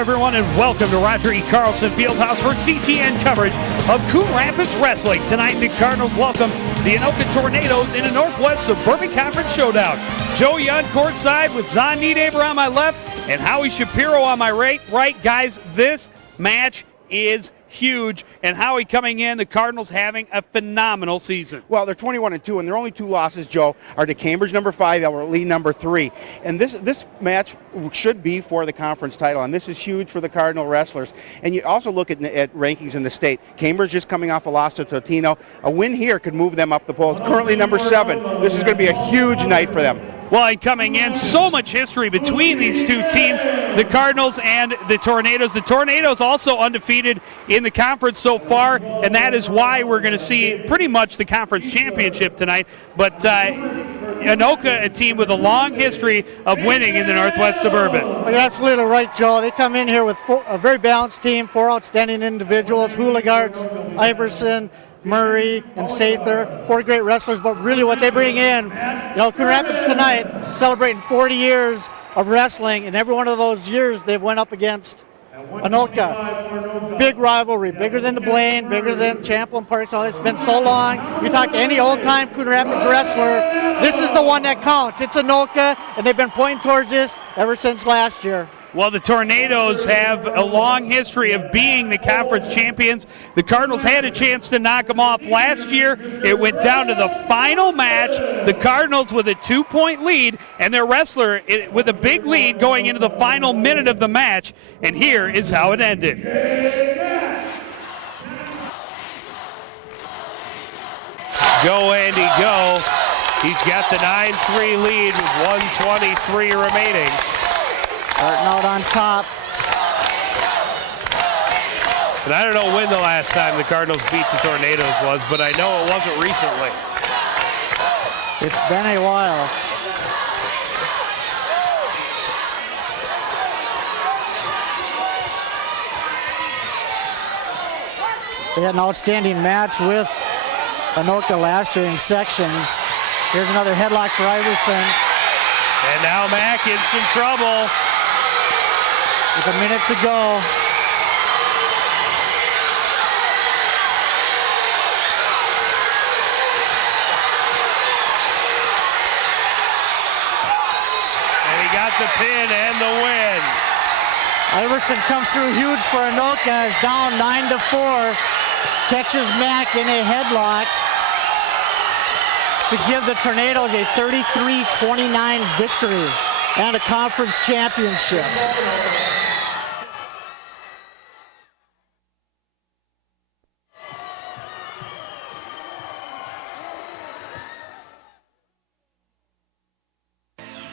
everyone, and welcome to Roger E. Carlson Fieldhouse for CTN coverage of Coon Rapids Wrestling. Tonight, the Cardinals welcome the Anoka Tornadoes in a Northwest Suburban Conference showdown. Joe Young courtside with Zahn Niedaber on my left and Howie Shapiro on my right. Guys, this match is huge, and Howie coming in, the Cardinals having a phenomenal season. Well, they're 21-2, and their only two losses, Joe, are to Cambridge number 5, Albert Lee number 3. And this match should be for the conference title, and this is huge for the Cardinal wrestlers. And you also look at rankings in the state. Cambridge just coming off a loss to Totino. A win here could move them up the polls. Currently number 7. This is going to be a huge night for them. Well, and coming in, so much history between these two teams, the Cardinals and the Tornadoes. The Tornadoes also undefeated in the conference so far, and that is why we're going to see pretty much the conference championship tonight. But Anoka, a team with a long history of winning in the Northwest Suburban. Well, you're absolutely right, Joe. They come in here with a very balanced team, 4 outstanding individuals, Houligards, Iverson, Murray, and Sather, 4 great wrestlers, but really what they bring in, Coon Rapids tonight celebrating 40 years of wrestling, and every one of those years they've went up against Anoka. Big rivalry, bigger than the Blaine, bigger than Champlain Park. So it's been so long. You talk to any old-time Coon Rapids wrestler, this is the one that counts. It's Anoka, and they've been pointing towards this ever since last year. Well, the Tornadoes have a long history of being the conference champions. The Cardinals had a chance to knock them off last year. It went down to the final match. The Cardinals with a 2-point lead, and their wrestler with a big lead going into the final minute of the match. And here is how it ended. Go, Andy, go. He's got the 9-3 lead with 1:23 remaining. Starting out on top. And I don't know when the last time the Cardinals beat the Tornadoes was, but I know it wasn't recently. It's been a while. They had an outstanding match with Anoka last year in sections. Here's another headlock for Iverson. And now Mack in some trouble. With a minute to go. And he got the pin and the win. Iverson comes through huge for Anoka. Is down 9-4. Catches Mack in a headlock to give the Tornadoes a 33-29 victory and a conference championship.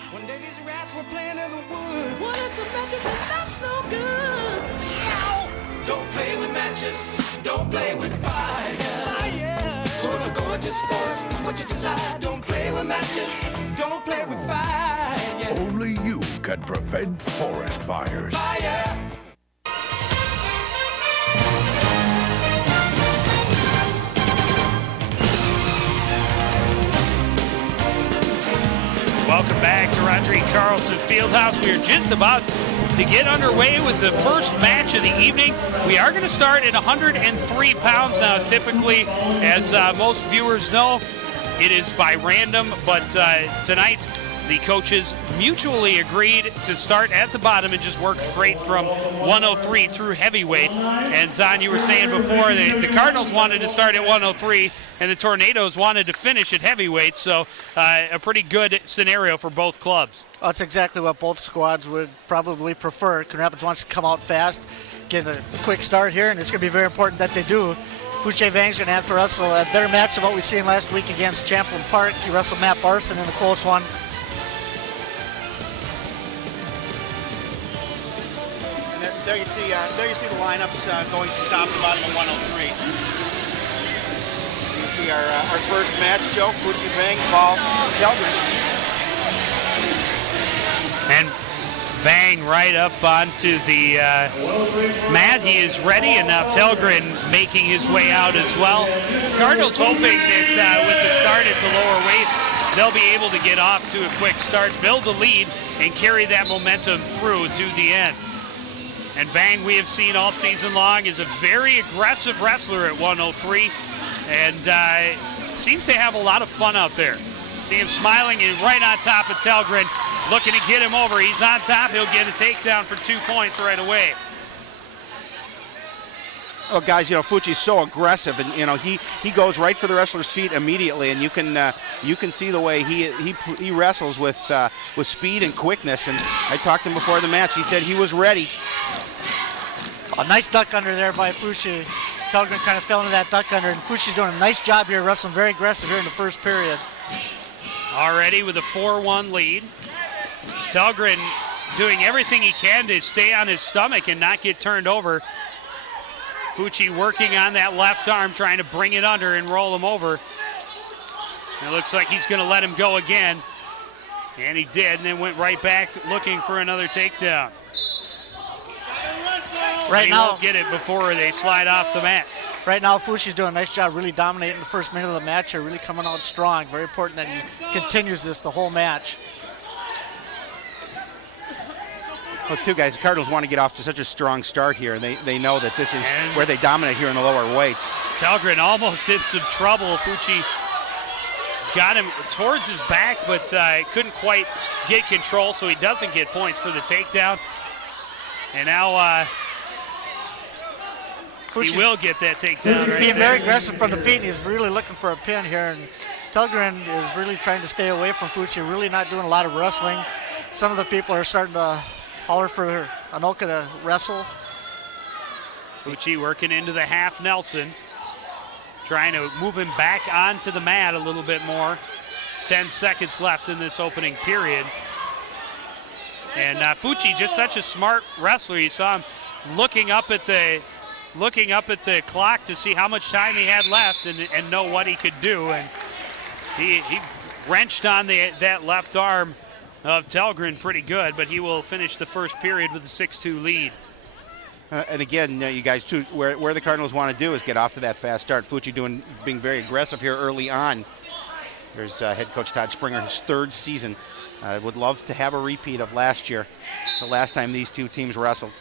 One day these rats were playing in the woods. Wanted some matches and that's no good. Ow! Don't play with matches. Don't play with fire. Fire! Sort of gorgeous force is what you desire. Don't play with matches. Don't play with fire. Yeah. Only you can prevent forest fires. Fire! Welcome back to Roger E. Carlson Fieldhouse. We are just about to get underway with the first match of the evening. We are going to start at 103 pounds now. Typically, as most viewers know, it is by random, but tonight the coaches mutually agreed to start at the bottom and just work straight from 103 through heavyweight. And Zahn, you were saying before, the Cardinals wanted to start at 103 and the Tornadoes wanted to finish at heavyweight, so a pretty good scenario for both clubs. That's exactly what both squads would probably prefer. Coon Rapids wants to come out fast, get a quick start here, and it's going to be very important that they do. Fouché Vang's going to have to wrestle a better match than what we seen last week against Champlain Park. He wrestled Matt Barson in a close one. There you see the lineups going from top to bottom of 103. You see our first match, Joe, Fouché Vang, Paul Telgren. And Vang right up onto the mat. He is ready, and now Telgren making his way out as well. Cardinals hoping that with the start at the lower weights, they'll be able to get off to a quick start, build a lead, and carry that momentum through to the end. And Vang, we have seen all season long, is a very aggressive wrestler at 103 and seems to have a lot of fun out there. See him smiling and right on top of Telgren, looking to get him over. He's on top. He'll get a takedown for 2 points right away. Well, guys, Fuchi's so aggressive, and he goes right for the wrestler's feet immediately, and you can see the way he wrestles with speed and quickness. And I talked to him before the match. He said he was ready. A nice duck under there by Fuchi. Telgren kind of fell into that duck under, and Fuchi's doing a nice job here, wrestling very aggressive here in the first period. Already with a 4-1 lead. Telgren doing everything he can to stay on his stomach and not get turned over. Fuchi working on that left arm, trying to bring it under and roll him over. It looks like he's going to let him go again. And he did, and then went right back looking for another takedown. Right now, won't get it before they slide off the mat. Right now, Fuchi's doing a nice job really dominating the first minute of the match here, really coming out strong. Very important that he continues this the whole match. Well, too, guys, the Cardinals want to get off to such a strong start here. They know that this is where they dominate here in the lower weights. Telgren almost in some trouble. Fuchi got him towards his back, but couldn't quite get control, so he doesn't get points for the takedown. And now he will get that takedown. Right being there. very aggressive from the feet, and he's really looking for a pin here. And Telgren is really trying to stay away from Fuchi, really not doing a lot of wrestling. Some of the people are starting to holler for Anoka to wrestle. Fuchi working into the half Nelson, trying to move him back onto the mat a little bit more. 10 seconds left in this opening period. And Fuchi, just such a smart wrestler. You saw him looking up at the clock to see how much time he had left and know what he could do. And he wrenched on that left arm of Telgren pretty good, but he will finish the first period with a 6-2 lead. And again, you guys, too, where the Cardinals want to do is get off to that fast start. Fuchi being very aggressive here early on. There's head coach Todd Springer, his third season. Would love to have a repeat of last year, the last time these two teams wrestled.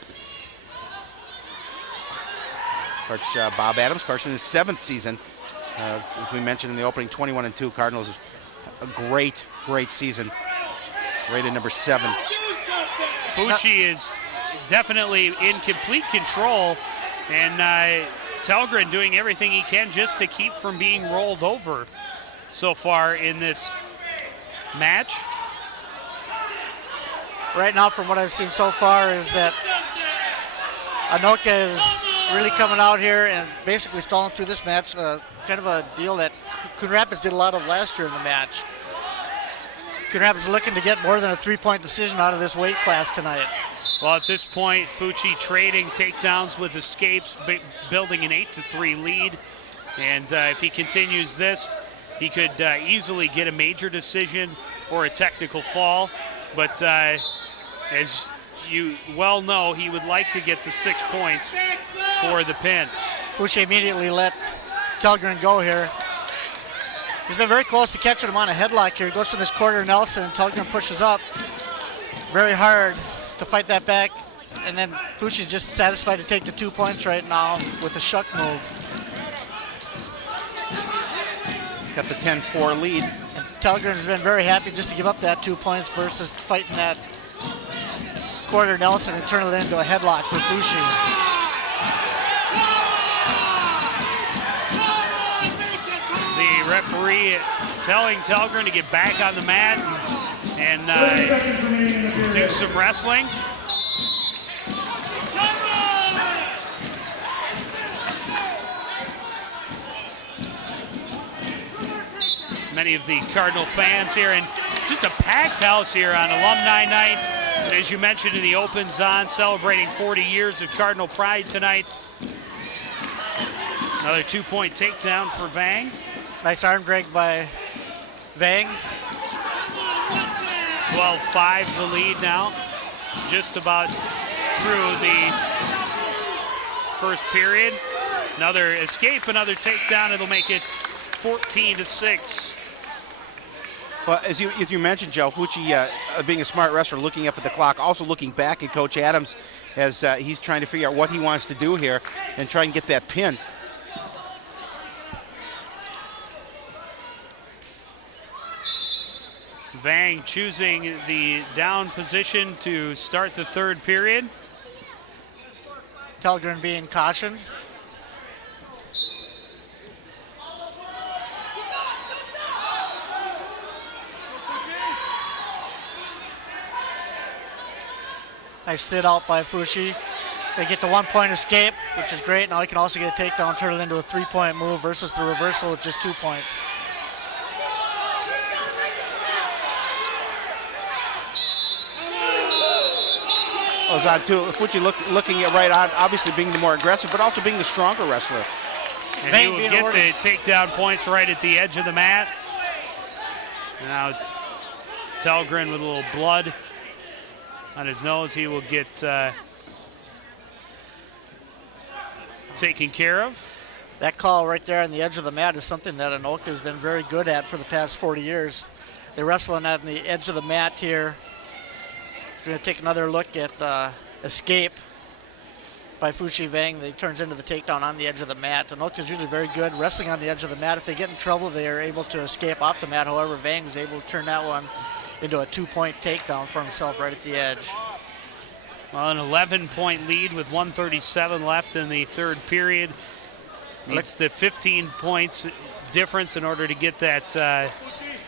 Coach Bob Adams, of course, in his 7th season. As we mentioned in the opening, 21-2. Cardinals, a great season. Rated number 7. Fuchi is definitely in complete control, and Telgren doing everything he can just to keep from being rolled over so far in this match. Right now, from what I've seen so far, is that Anoka is really coming out here and basically stalling through this match. Kind of a deal that Coon Rapids did a lot of last year in the match. Coon Rapids is looking to get more than a 3-point decision out of this weight class tonight. Well, at this point, Fuchi trading takedowns with escapes, building an 8-3 lead. And if he continues this, he could easily get a major decision or a technical fall. But as you well know, he would like to get the 6 points for the pin. Fuchi immediately let Telgren go here. He's been very close to catching him on a headlock here. He goes for this quarter Nelson, and Telgren pushes up very hard to fight that back. And then Fuchi's just satisfied to take the 2 points right now with a shuck move. Got the 10-4 lead. And Telgren's been very happy just to give up that 2 points versus fighting that quarter Nelson and turn it into a headlock for Fuchi. The referee telling Telgren to get back on the mat and do some wrestling. Many of the Cardinal fans here, and just a packed house here on Alumni Night. And as you mentioned in the open, Zahn celebrating 40 years of Cardinal pride tonight. Another 2-point takedown for Vang. Nice arm drag by Vang. 12-5 the lead now. Just about through the first period. Another escape, another takedown. It'll make it 14-6. Well, as you mentioned, Joe, Fucci, being a smart wrestler, looking up at the clock, also looking back at Coach Adams as he's trying to figure out what he wants to do here and try and get that pin. Vang choosing the down position to start the third period. Telgren being cautioned. Nice sit out by Fucci. They get the 1-point escape, which is great. Now he can also get a takedown, turn it into a 3-point move versus the reversal with just 2 points. Goes on too. Fucci looking at right on, obviously being the more aggressive, but also being the stronger wrestler. And he will get the takedown points right at the edge of the mat. Now Telgren with a little blood on his nose. He will get taken care of. That call right there on the edge of the mat is something that Anoka has been very good at for the past 40 years. They're wrestling on the edge of the mat here. We're going to take another look at the escape by Fucci Vang. He turns into the takedown on the edge of the mat. Anoka is usually very good wrestling on the edge of the mat. If they get in trouble, they are able to escape off the mat. However, Vang is able to turn that one into a 2-point takedown for himself right at the edge. Well, an 11-point lead with 1:37 left in the third period. Needs the 15 points difference in order to get that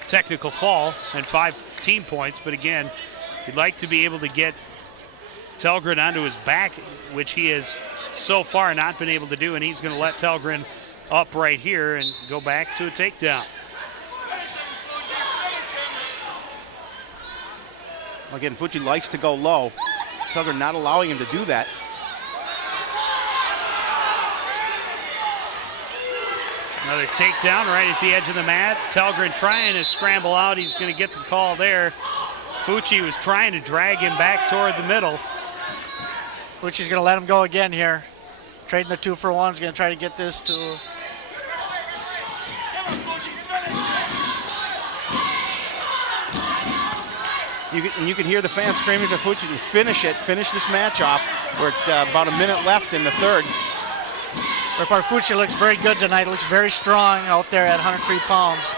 technical fall and 5 team points. But again, he'd like to be able to get Telgren onto his back, which he has so far not been able to do, and he's going to let Telgren up right here and go back to a takedown. Again, Fucci likes to go low. Telgren not allowing him to do that. Another takedown right at the edge of the mat. Telgren trying to scramble out. He's going to get the call there. Fucci was trying to drag him back toward the middle. Fucci's going to let him go again here. Trading the 2-for-1. He's going to try to get this to... You can hear the fans screaming to Fucci to finish this match off. We're at about a minute left in the third. Fucci looks very good tonight. Looks very strong out there at 103 pounds.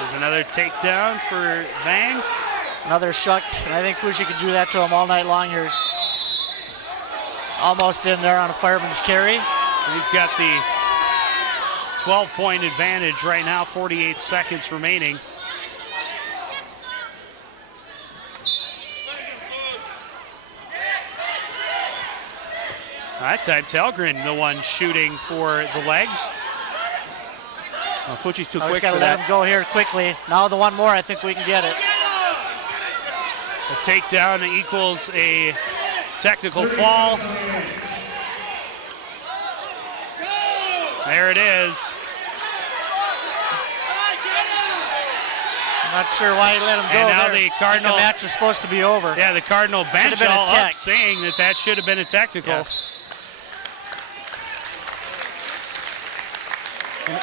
There's another takedown for Vang. Another shuck, and I think Fucci could do that to him all night long here. Almost in there on a fireman's carry. And he's got the 12-point advantage right now, 48 seconds remaining. That time, Telgren, the one shooting for the legs. Well, Fucci's too quick He's got for to let that. him go here quickly. Now the one more, I think we can get it. A takedown equals a technical fall. There it is. I'm not sure why he let him go. And now there. the Cardinal The match is supposed to be over. Yeah, the Cardinal bench been a all up tech. saying that should have been a technical. Yes.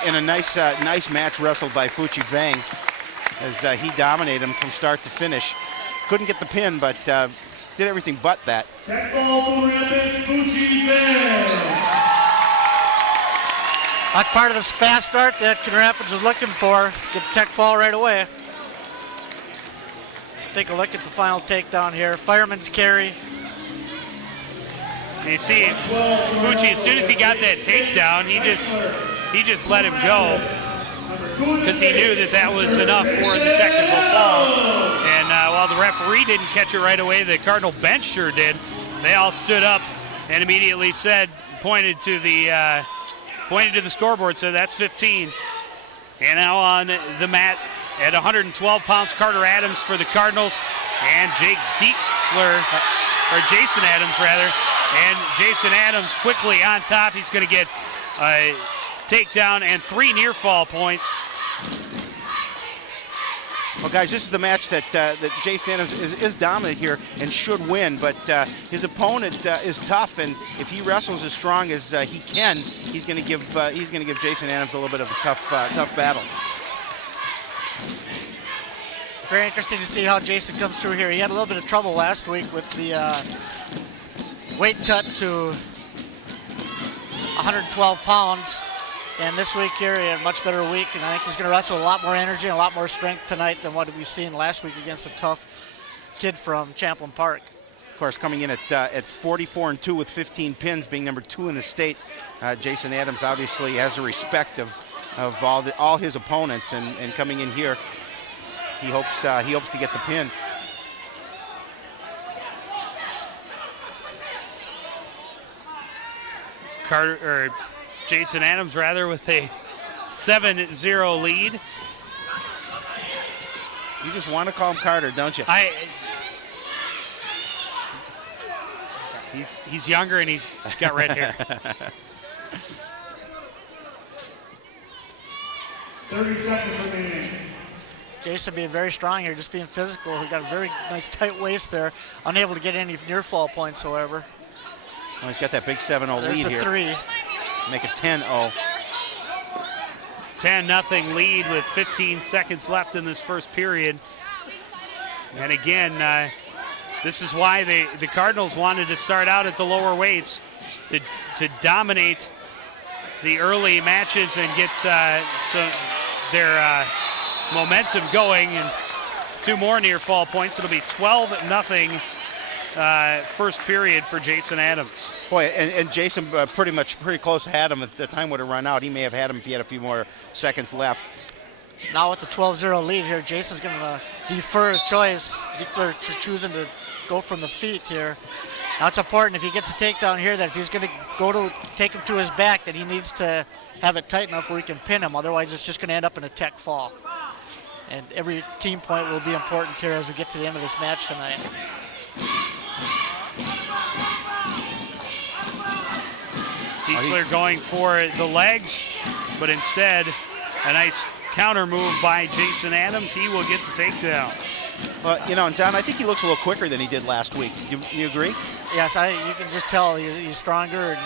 And a nice match wrestled by Fucci Vang as he dominated him from start to finish. Couldn't get the pin, but did everything but that. That's part of this fast start that Coon Rapids was looking for. Get the tech fall right away. Take a look at the final takedown here. Fireman's carry. You see, Fucci, as soon as he got that takedown, he just let him go because he knew that was enough for the technical fall. And while the referee didn't catch it right away, the Cardinal bench sure did. They all stood up and immediately pointed to the scoreboard, said that's 15. And now on the mat at 112 pounds, Carter Adams for the Cardinals, and Jason Adams rather. And Jason Adams quickly on top. He's going to get a takedown and 3 near fall points. Well, guys, this is the match that Jason Adams is dominant here and should win, but his opponent is tough, and if he wrestles as strong as he can, he's going to give Jason Adams a little bit of a tough battle. Very interesting to see how Jason comes through here. He had a little bit of trouble last week with the weight cut to 112 pounds. And this week here, he had a much better week, and I think he's going to wrestle with a lot more energy and a lot more strength tonight than what we've seen last week against a tough kid from Champlain Park. Of course, coming in at 44-2 with 15 pins, being number 2 in the state, Jason Adams obviously has the respect of all his opponents, and coming in here, he hopes to get the pin. Jason Adams, rather, with a 7-0 lead. You just want to call him Carter, don't you? He's younger and he's got red hair. 30 seconds remaining. Jason being very strong here, just being physical. He got a very nice tight waist there. Unable to get any near fall points, however. Well, he's got that big 7-0 There's lead a here. 3. Make it 10-0. 10-0 lead with 15 seconds left in this first period. And again, this is why the Cardinals wanted to start out at the lower weights to dominate the early matches and get their momentum going. And 2 more near fall points. It'll be 12-0 first period for Jason Adams. Boy, and Jason pretty close had him at the time would have run out. He may have had him if he had a few more seconds left. Now with the 12-0 lead here, Jason's going to defer his choice. They're choosing to go from the feet here. Now it's important if he gets a takedown here that if he's going to go to take him to his back, that he needs to have it tight enough where he can pin him. Otherwise, it's just going to end up in a tech fall. And every team point will be important here as we get to the end of this match tonight. Dietzler going for the legs, but instead a nice counter move by Jason Adams. He will get the takedown. Well, and John, I think he looks a little quicker than he did last week. You agree? Yes, you can just tell he's stronger and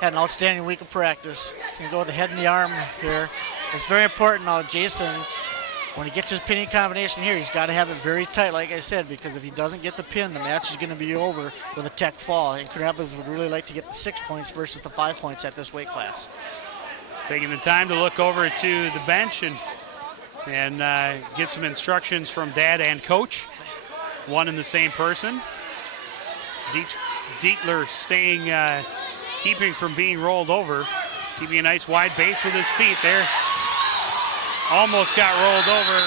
had an outstanding week of practice. He's going to go with the head and the arm here. It's very important now, Jason, when he gets his pinning combination here, he's got to have it very tight, like I said, because if he doesn't get the pin, the match is going to be over with a tech fall. And Coon Rapids would really like to get the 6 points versus the 5 points at this weight class. Taking the time to look over to the bench and get some instructions from dad and coach. One and the same person. Dietzler staying, keeping from being rolled over. Keeping a nice wide base with his feet there. Almost got rolled over.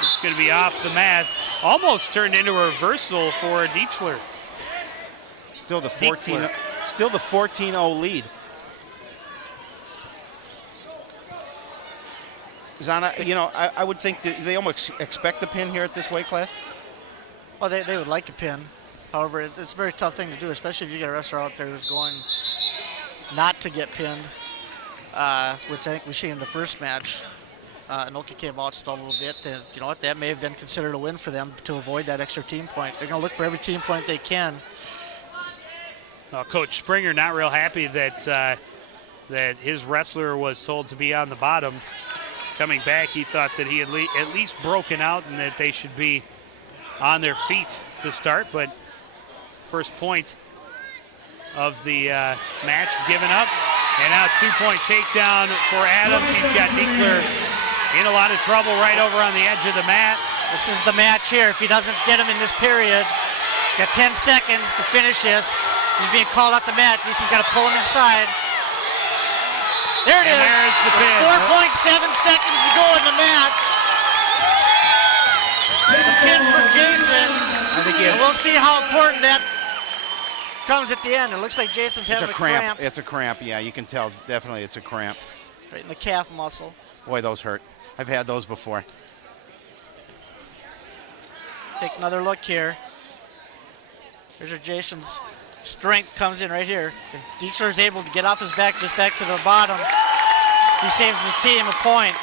It's going to be off the mat. Almost turned into a reversal for Dietzler. Still the 14-0 lead. Zana, I would think that they almost expect the pin here at this weight class. Well, they would like a pin. However, it's a very tough thing to do, especially if you get a wrestler out there who's going not to get pinned, which I think we see in the first match. Anoka came out still a little bit, and you know what? That may have been considered a win for them to avoid that extra team point. They're going to look for every team point they can. Well, Coach Springer not real happy that his wrestler was told to be on the bottom. Coming back, he thought that he had at least broken out and that they should be on their feet to start. But first point of the match given up. And now 2-point takedown for Adams. He's got Dietzler in a lot of trouble right over on the edge of the mat. This is the match here. If he doesn't get him in this period, got 10 seconds to finish this. He's being called out the mat. Jason's got to pull him inside. There it is. There's the pin. 4.7 seconds to go in the match. The pin for Jason. And we'll see how important that comes at the end. It looks like Jason's having a cramp. It's a cramp, yeah. You can tell, definitely it's a cramp. Right in the calf muscle. Boy, those hurt. I've had those before. Take another look here. Here's where Jason's strength comes in right here. If Dietzler's able to get off his back, just back to the bottom, he saves his team a point.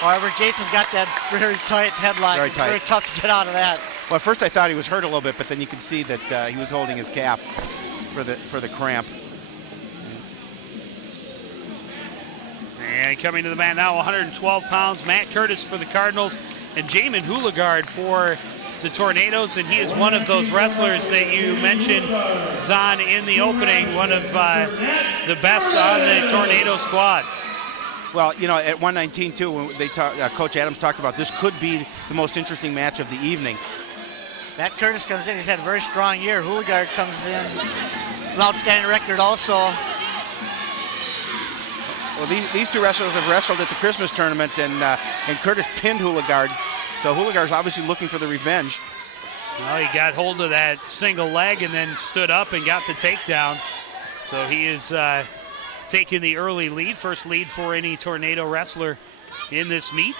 However, Jason's got that very tight headlock. Very it's tight. very tough to get out of that. Well, at first I thought he was hurt a little bit, but then you could see that he was holding his calf for the cramp. And coming to the mat now, 112 pounds, Matt Curtis for the Cardinals and Jamin Houligard for the Tornadoes, and he is one of those wrestlers that you mentioned, Zahn, in the opening, one of the best on the Tornado squad. Well, you know, at 119 too, when Coach Adams talked about this could be the most interesting match of the evening. Matt Curtis comes in. He's had a very strong year. Houligard comes in. An outstanding record also. Well, these two wrestlers have wrestled at the Christmas tournament, and Curtis pinned Houligard. So Houligard's obviously looking for the revenge. Well, he got hold of that single leg and then stood up and got the takedown. So he is taking the early lead, first lead for any Tornado wrestler in this meet.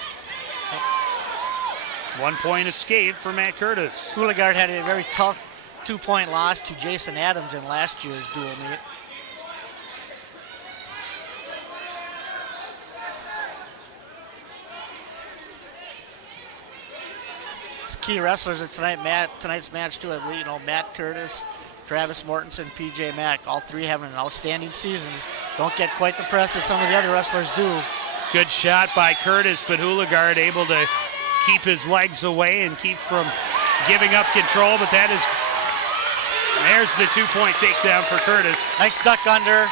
1 point escape for Matt Curtis. Houligard had a very tough 2-point loss to Jason Adams in last year's dual meet. Key wrestlers of tonight's match too. You know, Matt Curtis, Travis Mortensen, PJ Mack, all three having an outstanding seasons. Don't get quite the press that some of the other wrestlers do. Good shot by Curtis, but Houligard able to keep his legs away and keep from giving up control, but there's the 2-point takedown for Curtis. Nice duck under,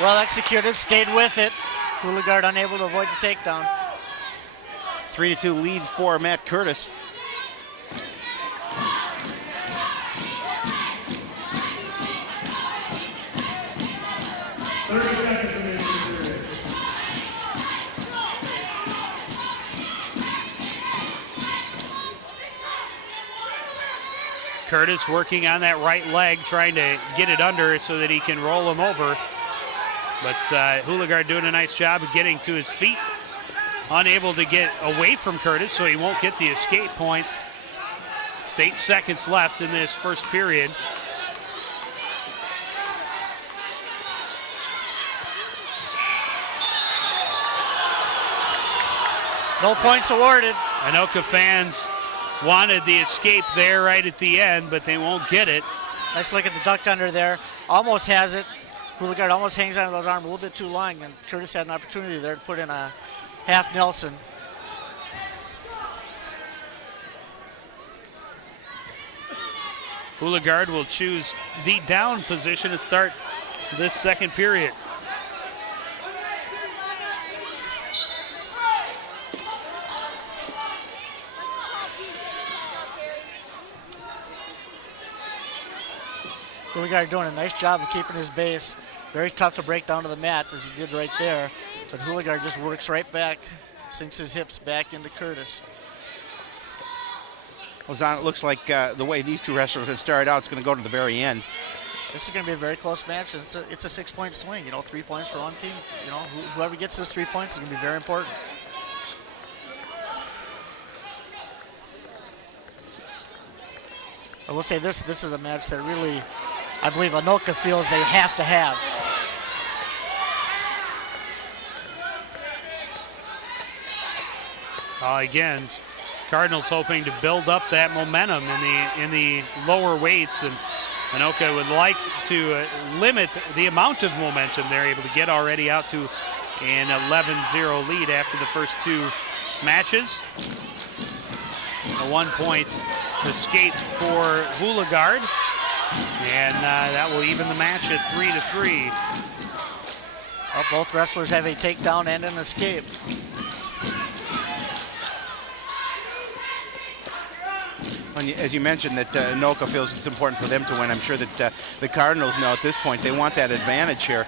well executed, stayed with it. Houligard unable to avoid the takedown. 3-2 lead for Matt Curtis. Curtis working on that right leg, trying to get it under so that he can roll him over. But Houligard doing a nice job of getting to his feet. Unable to get away from Curtis, so he won't get the escape points. Just 8 seconds left in this first period. No points awarded. Anoka fans wanted the escape there right at the end, but they won't get it. Nice look at the duck under there. Almost has it. Houligard almost hangs onto those arms a little bit too long, and Curtis had an opportunity there to put in a half Nelson. Houligard will choose the down position to start this second period. Houligard doing a nice job of keeping his base. Very tough to break down to the mat as he did right there. But Houligard just works right back, sinks his hips back into Curtis. Well, Zahn, it looks like the way these two wrestlers have started out, it's going to go to the very end. This is going to be a very close match. It's a 6-point swing. You know, 3 points for one team. You know, whoever gets this 3 points is going to be very important. I will say this is a match that really, I believe Anoka feels they have to have. Again, Cardinals hoping to build up that momentum in the lower weights, and Anoka would like to limit the amount of momentum they're able to get already out to an 11-0 lead after the first 2 matches. A 1-point escape for Houligard, and that will even the match at 3-3. Well, both wrestlers have a takedown and an escape. As you mentioned, that Anoka feels it's important for them to win. I'm sure that the Cardinals know at this point they want that advantage here,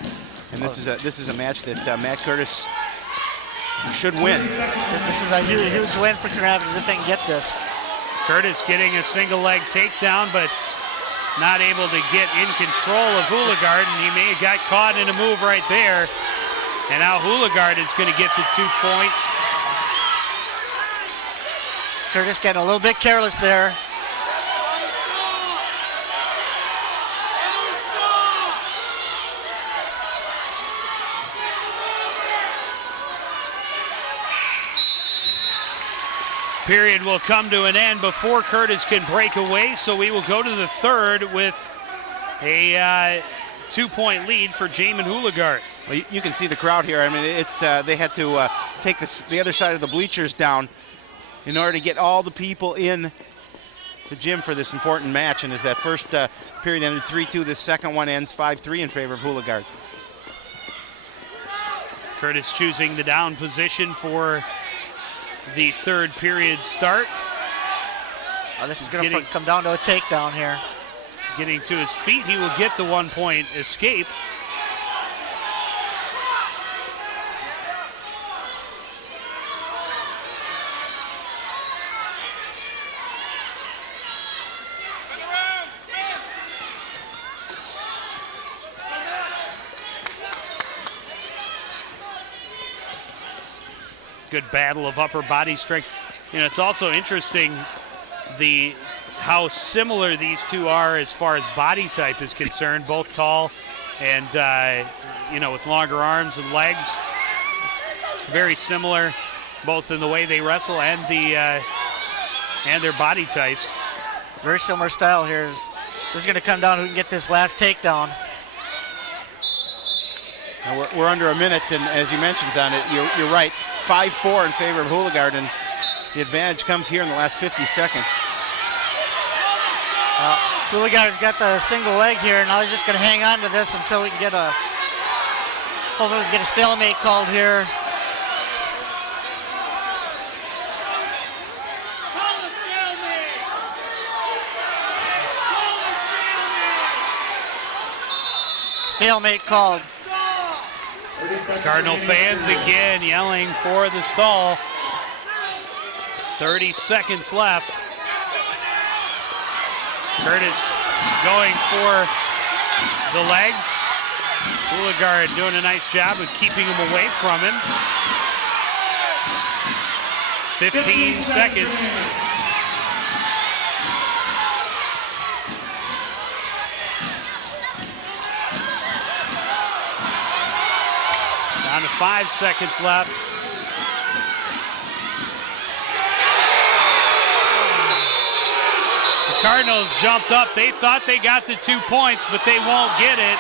and this is a match that Matt Curtis should win. This is a huge win for Travis if they can get this. Curtis getting a single leg takedown, but not able to get in control of Houligard, and he may have got caught in a move right there. And now Houligard is going to get the 2 points. Curtis getting a little bit careless there. period will come to an end before Curtis can break away, so we will go to the third with a 2-point lead for Jamin Houligard. Well, you can see the crowd here. I mean, they had to take the other side of the bleachers down in order to get all the people in the gym for this important match. And as that first period ended 3-2, this second one ends 5-3 in favor of Houligard. Curtis choosing the down position for the third period start. Oh, this is going to come down to a takedown here. Getting to his feet, he will get the 1-point escape. Good battle of upper body strength. You know, it's also interesting how similar these two are as far as body type is concerned. Both tall and with longer arms and legs. Very similar, both in the way they wrestle and their body types. Very similar style here. This is going to come down who can get this last takedown. Now we're under a minute, and as you mentioned, Don, you're right. 5-4 in favor of Houligard, and the advantage comes here in the last 50 seconds. Houligard's got the single leg here. Now he's just going to hang on to this until we can hopefully we can get a stalemate called here. Stalemate called. Cardinal fans again yelling for the stall. 30 seconds left. Curtis going for the legs. Houligard doing a nice job of keeping him away from him. 15 seconds. Down to 5 seconds left. The Cardinals jumped up. They thought they got the 2 points, but they won't get it.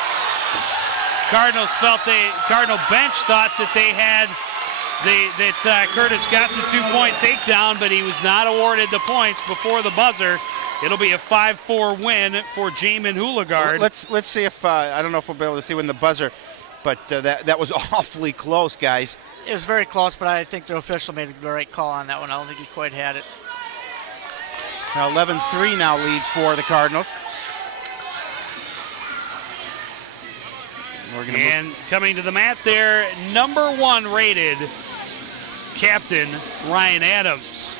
Cardinal bench thought that they had that Curtis got the 2-point takedown, but he was not awarded the points before the buzzer. It'll be a 5-4 win for Jamin Houligard. Let's see if I don't know if we'll be able to see when the buzzer. But that was awfully close, guys. It was very close, but I think the official made the right call on that one. I don't think he quite had it. Now 11-3 now leads for the Cardinals. And coming to the mat there, number 1 rated captain Ryan Adams.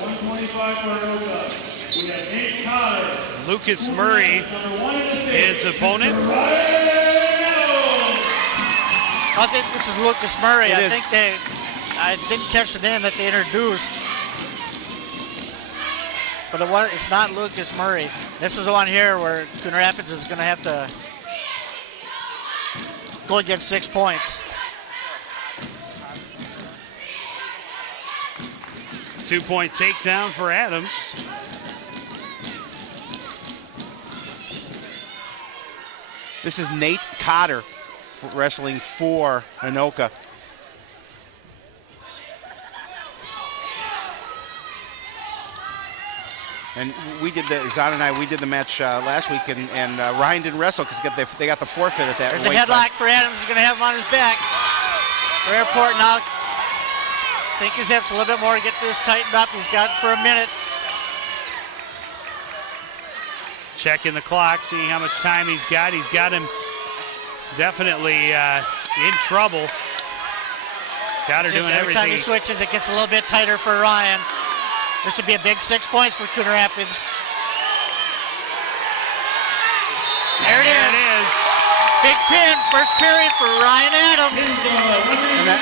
125 for Anoka. We have Nate Cotter. Lucas Murray, his opponent. I think this is Lucas Murray. I didn't catch the name that they introduced. But it's not Lucas Murray. This is the one here where Coon Rapids is going to have to go against 6 points. 2-point takedown for Adams. This is Nate Cotter wrestling for Anoka. And Zon and I, we did the match last week, and Ryan didn't wrestle because they got the forfeit at that. There's a headlock for Adams. He's going to have him on his back. For Airport now. Sink his hips a little bit more to get this tightened up. He's got it for a minute. Checking the clock, seeing how much time he's got. He's got him definitely in trouble. Cotter doing everything. Every time he switches, it gets a little bit tighter for Ryan. This would be a big 6 points for Coon Rapids. There it is. Big pin, first period for Ryan Adams.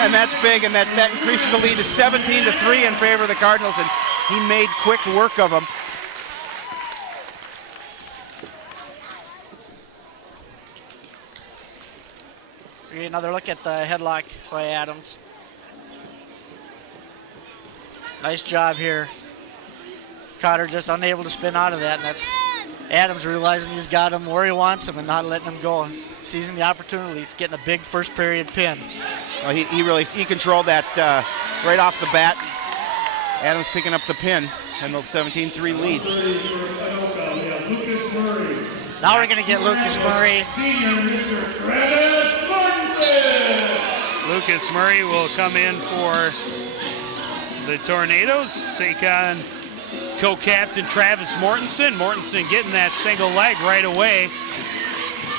And that's big, and that increases the lead to 17-3 in favor of the Cardinals, and he made quick work of them. We get another look at the headlock by Adams. Nice job here. Cotter just unable to spin out of that, and that's Adams realizing he's got him where he wants him and not letting him go. Seizing the opportunity, getting a big first period pin. Well, he controlled that right off the bat. Adams picking up the pin and the 17-3 lead. Now we're going to get Lucas Murray. Lucas Murray will come in for the Tornadoes, take on co-captain Travis Mortensen. Mortensen getting that single leg right away.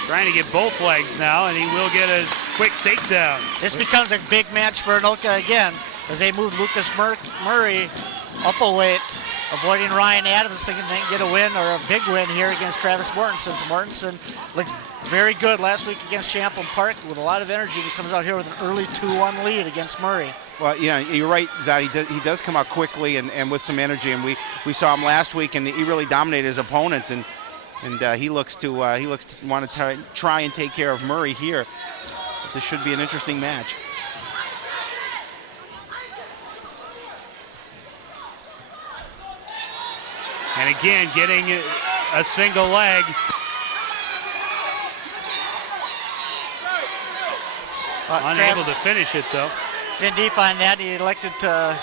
Trying to get both legs now, and he will get a quick takedown. This becomes a big match for Anoka again as they move Lucas Murray up a weight, avoiding Ryan Adams, thinking they can get a win or a big win here against Travis Mortensen. Mortensen looked very good last week against Champlain Park with a lot of energy. He comes out here with an early 2-1 lead against Murray. Well, yeah, you're right, Zad. He does come out quickly and with some energy, and we saw him last week, and he really dominated his opponent, and he looks to want to try and take care of Murray here. This should be an interesting match. And again, getting a single leg. Unable to finish it, though. He's in deep on that. He elected to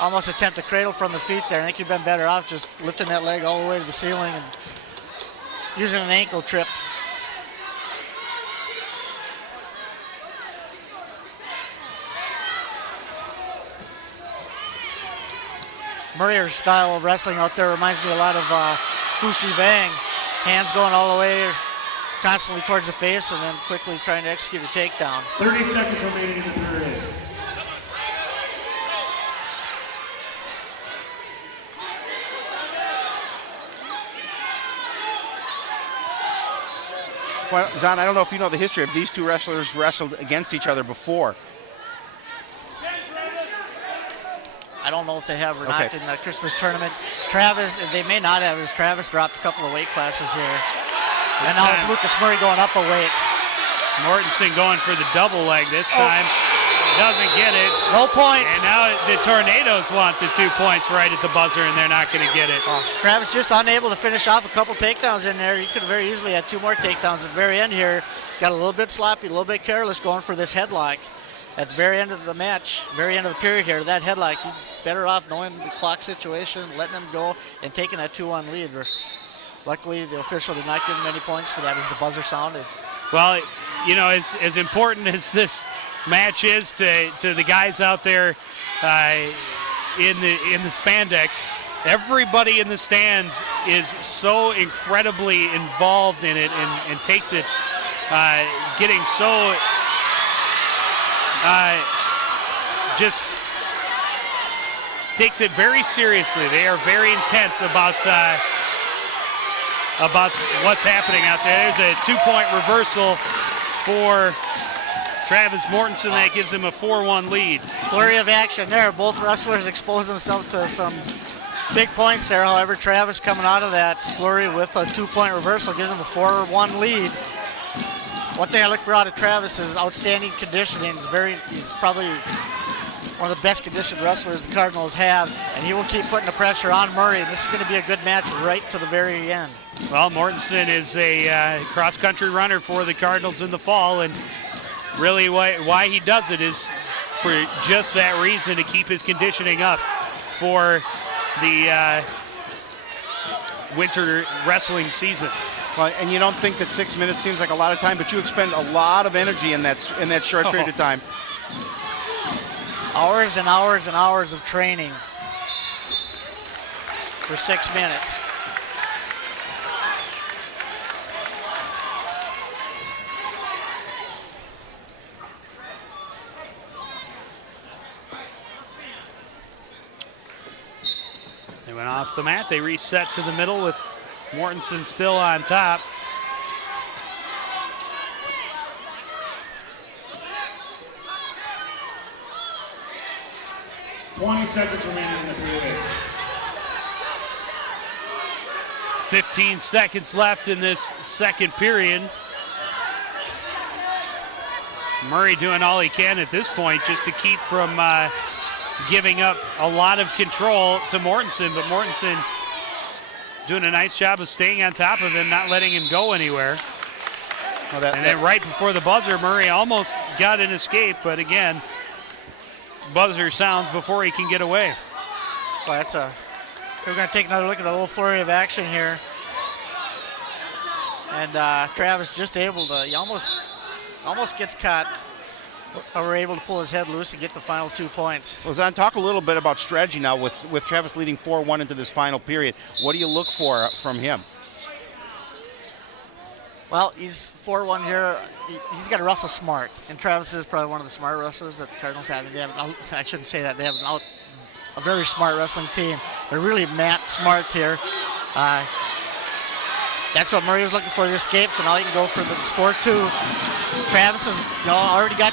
almost attempt a cradle from the feet there. I think he'd been better off just lifting that leg all the way to the ceiling and using an ankle trip. Murray's style of wrestling out there reminds me a lot of Fushi Vang. Hands going all the way constantly towards the face and then quickly trying to execute a takedown. 30 seconds remaining in the period. Well, Zan, I don't know if you know the history of these two wrestlers wrestled against each other before. I don't know if they have or not in the Christmas tournament. Travis, they may not have, as Travis dropped a couple of weight classes here. And now Lucas Murray going up a weight. Mortensen going for the double leg this time. Doesn't get it. No points. And now the Tornadoes want the 2 points right at the buzzer, and they're not going to get it. Travis just unable to finish off a couple takedowns in there. He could have very easily had 2 more takedowns at the very end here. Got a little bit sloppy, a little bit careless going for this headlock. At the very end of the match, very end of the period here, that headlock, he's better off knowing the clock situation, letting him go, and taking that 2-1 lead. Luckily, the official did not give him any points for that as the buzzer sounded. Well, you know, as important as this match is to the guys out there in the spandex, everybody in the stands is so incredibly involved in it and takes it, getting so just takes it very seriously. They are very intense about what's happening out there. There's a 2-point reversal for Travis Mortensen that gives him a 4-1 lead. Flurry of action there. Both wrestlers expose themselves to some big points there. However, Travis coming out of that flurry with a 2-point reversal gives him a 4-1 lead. One thing I look for out of Travis is outstanding conditioning. He's probably one of the best conditioned wrestlers the Cardinals have, and he will keep putting the pressure on Murray. And this is going to be a good match right to the very end. Well, Mortensen is a cross-country runner for the Cardinals in the fall, and really why he does it is for just that reason, to keep his conditioning up for the winter wrestling season. Well, and you don't think that 6 minutes seems like a lot of time, but you expend a lot of energy in that short period of time. Hours and hours and hours of training for 6 minutes. They went off the mat. They reset to the middle with Mortensen still on top. $20 seconds remaining in the period. 15 seconds left in this second period. Murray doing all he can at this point just to keep from giving up a lot of control to Mortensen, but Mortensen doing a nice job of staying on top of him, not letting him go anywhere. Well, and then right before the buzzer, Murray almost got an escape, but again, buzzer sounds before he can get away. Well, we're going to take another look at the little flurry of action here. And Travis just able to, he almost gets caught. We're able to pull his head loose and get the final 2 points. Well, Zon, talk a little bit about strategy now with Travis leading 4-1 into this final period. What do you look for from him? Well, he's 4-1 here. He's got to wrestle smart, and Travis is probably one of the smart wrestlers that the Cardinals have. I shouldn't say that. They have a very smart wrestling team. They're really mat smart here. That's what Murray was looking for, the escape, so now he can go for the 4-2. Travis has already got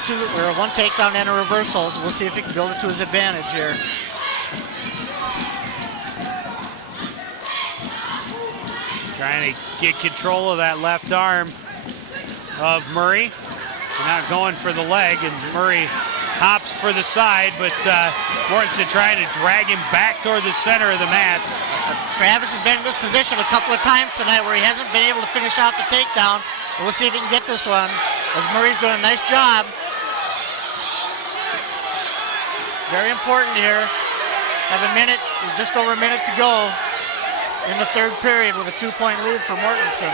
one takedown and a reversal, so we'll see if he can build it to his advantage here. Trying to get control of that left arm of Murray. They're not going for the leg, and Murray hops for the side, but Mortensen trying to drag him back toward the center of the mat. Travis has been in this position a couple of times tonight where he hasn't been able to finish off the takedown. We'll see if he can get this one, as Murray's doing a nice job. Very important here. Have just over a minute to go in the third period with a 2-point lead for Mortensen.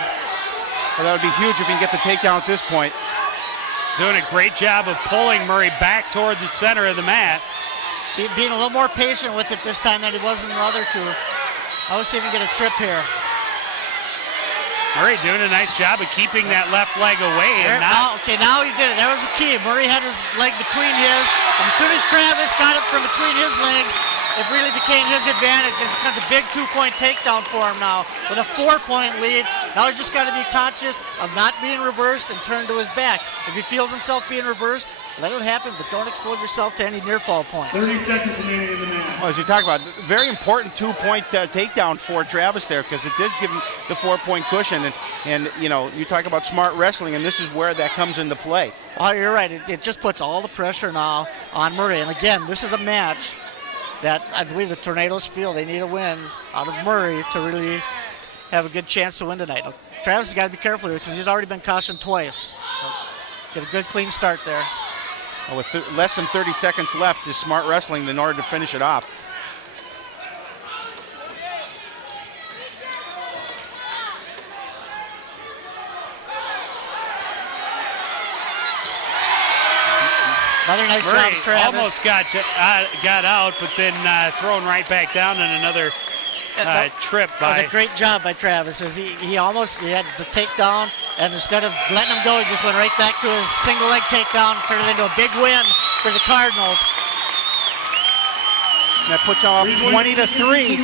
Well, that would be huge if he can get the takedown at this point. Doing a great job of pulling Murray back toward the center of the mat. Being a little more patient with it this time than he was in the other two. I was see if he can get a trip here. Murray doing a nice job of keeping that left leg away. Now he did it. That was the key. Murray had his leg between his. And as soon as Travis got it from between his legs, it really became his advantage. It becomes a big 2-point takedown for him now with a 4-point lead. Now he's just got to be conscious of not being reversed and turn to his back. If he feels himself being reversed, let it happen, but don't expose yourself to any near fall points. 30 seconds remaining in the match. Well, as you talk about, very important 2-point takedown for Travis there, because it did give him the 4-point cushion. And you know, you talk about smart wrestling, and this is where that comes into play. Oh, you're right. It just puts all the pressure now on Murray. And again, this is a match that I believe the Tornadoes feel they need a win out of Murray to really have a good chance to win tonight. Now, Travis has got to be careful here because he's already been cautioned twice. So get a good, clean start there. Well, with less than 30 seconds left, is smart wrestling in order to finish it off. Another nice Murray job, Travis. almost got out, but then thrown right back down in another trip by. That was a great job by Travis. As he had the takedown, and instead of letting him go, he just went right back to his single leg takedown, turned it into a big win for the Cardinals. And that puts them up 20-3.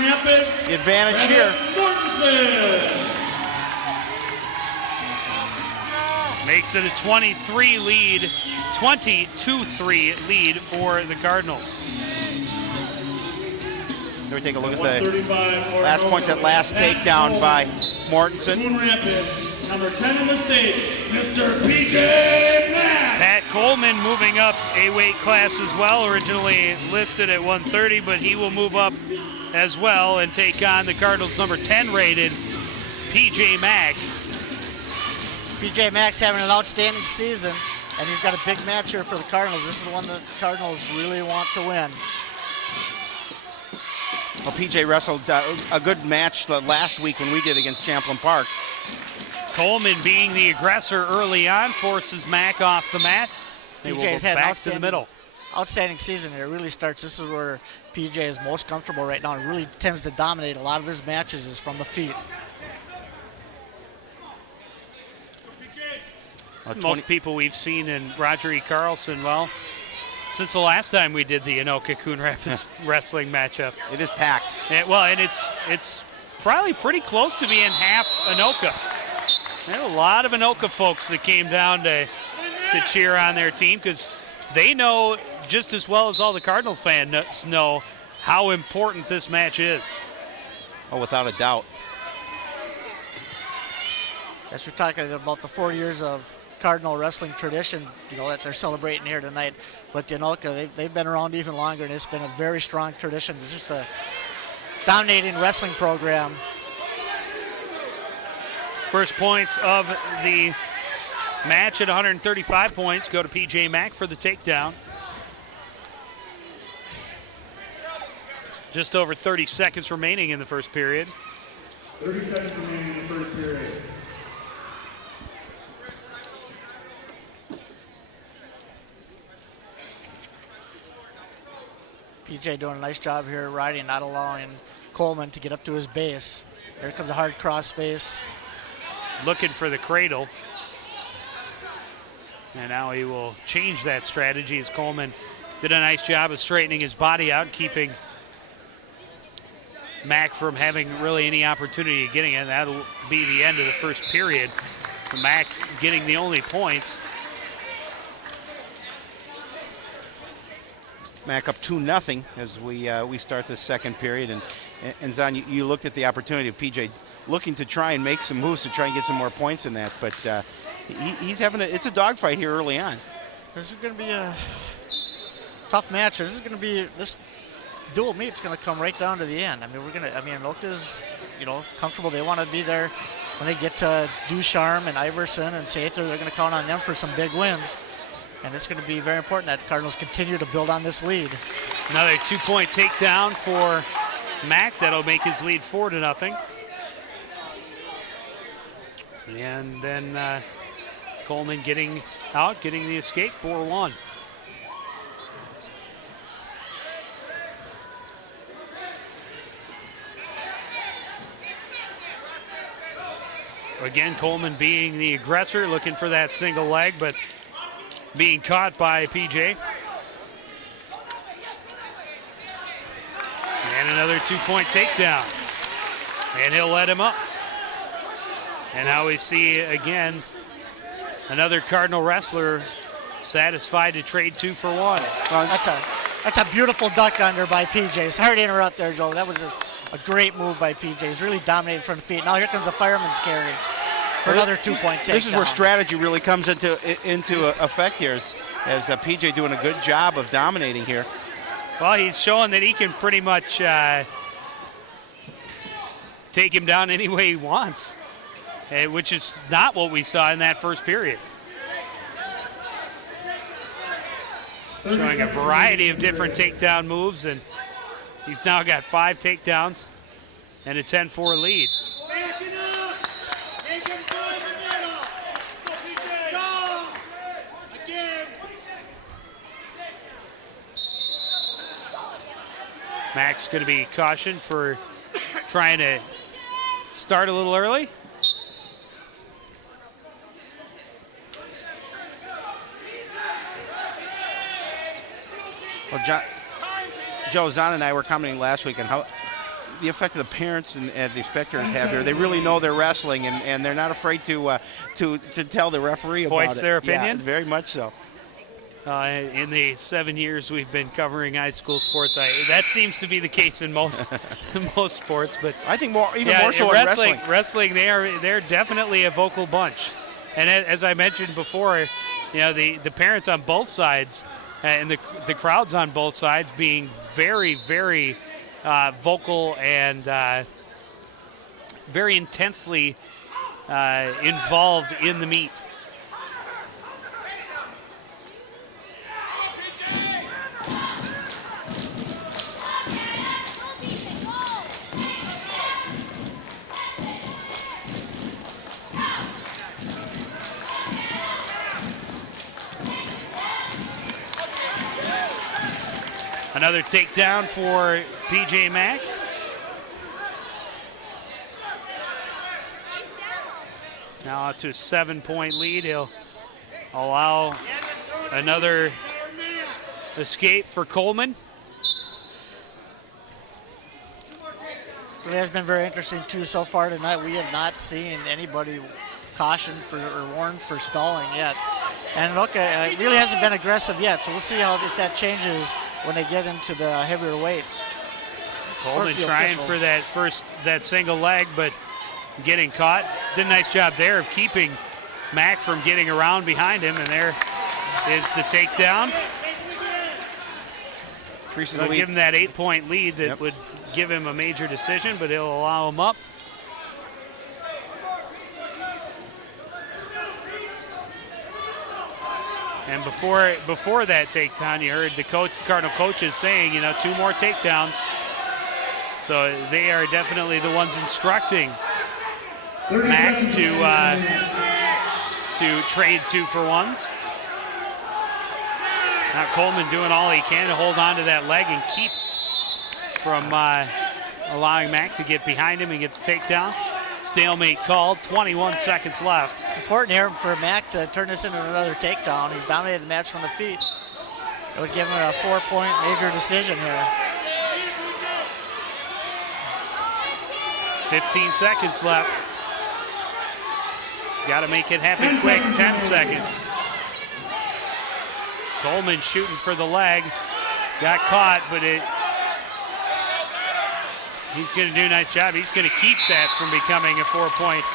The advantage here. Makes it a 22-3 lead for the Cardinals. Here we take a look at the last point, that last takedown by Mortensen. Number 10 in the state, Mr. PJ Mack. Pat Coleman moving up a weight class as well, originally listed at 130, but he will move up as well and take on the Cardinals' number 10 rated PJ Mack. PJ Mack's having an outstanding season, and he's got a big match here for the Cardinals. This is the one that the Cardinals really want to win. Well, PJ wrestled a good match last week when we did against Champlain Park. Coleman being the aggressor early on forces Mack off the mat. They will go back to the middle. Outstanding season. It really starts. This is where PJ is most comfortable right now. It really tends to dominate a lot of his matches is from the feet. Most people we've seen in Roger E. Carlson, well, since the last time we did the Anoka Coon Rapids wrestling matchup. It is packed. And it's probably pretty close to being half Anoka. There are a lot of Anoka folks that came down to cheer on their team because they know just as well as all the Cardinal fans know how important this match is. Oh, without a doubt. As we're talking about the 4 years of Cardinal wrestling tradition, that they're celebrating here tonight. But Anoka, they've been around even longer, and it's been a very strong tradition. It's just a dominating wrestling program. First points of the match at 135 points go to PJ Mack for the takedown. Just over 30 seconds remaining in the first period. 30 seconds remaining in the first period. PJ doing a nice job here riding, not allowing Coleman to get up to his base. There comes a hard cross face. Looking for the cradle. And now he will change that strategy as Coleman did a nice job of straightening his body out, keeping Mack from having really any opportunity of getting it. That'll be the end of the first period. Mack getting the only points. Mack up 2-0 as we start the second period. And Zon, you looked at the opportunity of PJ looking to try and make some moves to try and get some more points in that. But he's having it's a dogfight here early on. This is going to be a tough match. This dual meet's going to come right down to the end. Anoka's, comfortable. They want to be there when they get to Ducharme and Iverson and Sather. They're going to count on them for some big wins. And it's going to be very important that Cardinals continue to build on this lead. Another 2-point takedown for Mack. That'll make his lead 4-0. And then Coleman getting the escape, 4-1. Again, Coleman being the aggressor, looking for that single leg, but being caught by PJ. And another 2-point takedown. And he'll let him up. And now we see again another Cardinal wrestler satisfied to trade 2 for 1. That's a beautiful duck under by PJ. Sorry to interrupt there, Joe. That was just a great move by PJ. He's really dominating from the feet. Now here comes a fireman's carry for another 2-point takedown. This is where strategy really comes into effect here, as PJ doing a good job of dominating here. Well, he's showing that he can pretty much take him down any way he wants, which is not what we saw in that first period. Showing a variety of different takedown moves, and he's now got 5 takedowns and a 10-4 lead. Mack's going to be cautioned for trying to start a little early. Well, Joe, Zon and I were commenting last week on how the effect of the parents and the spectators have here. They really know they're wrestling, and they're not afraid to tell the referee about it. Voice their opinion? Yeah, very much so. In the 7 years we've been covering high school sports, that seems to be the case in most most sports. But I think more so in wrestling. Wrestling, they're definitely a vocal bunch. And as I mentioned before, the parents on both sides and the crowds on both sides being very, very vocal and very intensely involved in the meet. Another takedown for PJ Mack. Now up to a 7-point lead. He'll allow another escape for Coleman. It has been very interesting, too, so far tonight. We have not seen anybody cautioned for or warned for stalling yet. And look, it really hasn't been aggressive yet, so we'll see if that changes when they get into the heavier weights. Coleman trying for that single leg, but getting caught. Did a nice job there of keeping Mack from getting around behind him, and there is the takedown. They'll give him that 8-point lead that would give him a major decision, but he'll allow him up. And before that takedown, you heard the Cardinal coaches saying, 2 more takedowns. So they are definitely the ones instructing Mack to trade 2-for-1s. Now Coleman doing all he can to hold on to that leg and keep from allowing Mack to get behind him and get the takedown. Stalemate called, 21 seconds left. Important here for Mack to turn this into another takedown. He's dominated the match from the feet. It would give him a 4-point major decision here. 15 seconds left. Got to make it happen quick. 10 seconds. Coleman shooting for the leg. Got caught, but he's going to do a nice job. He's going to keep that from becoming a 4-point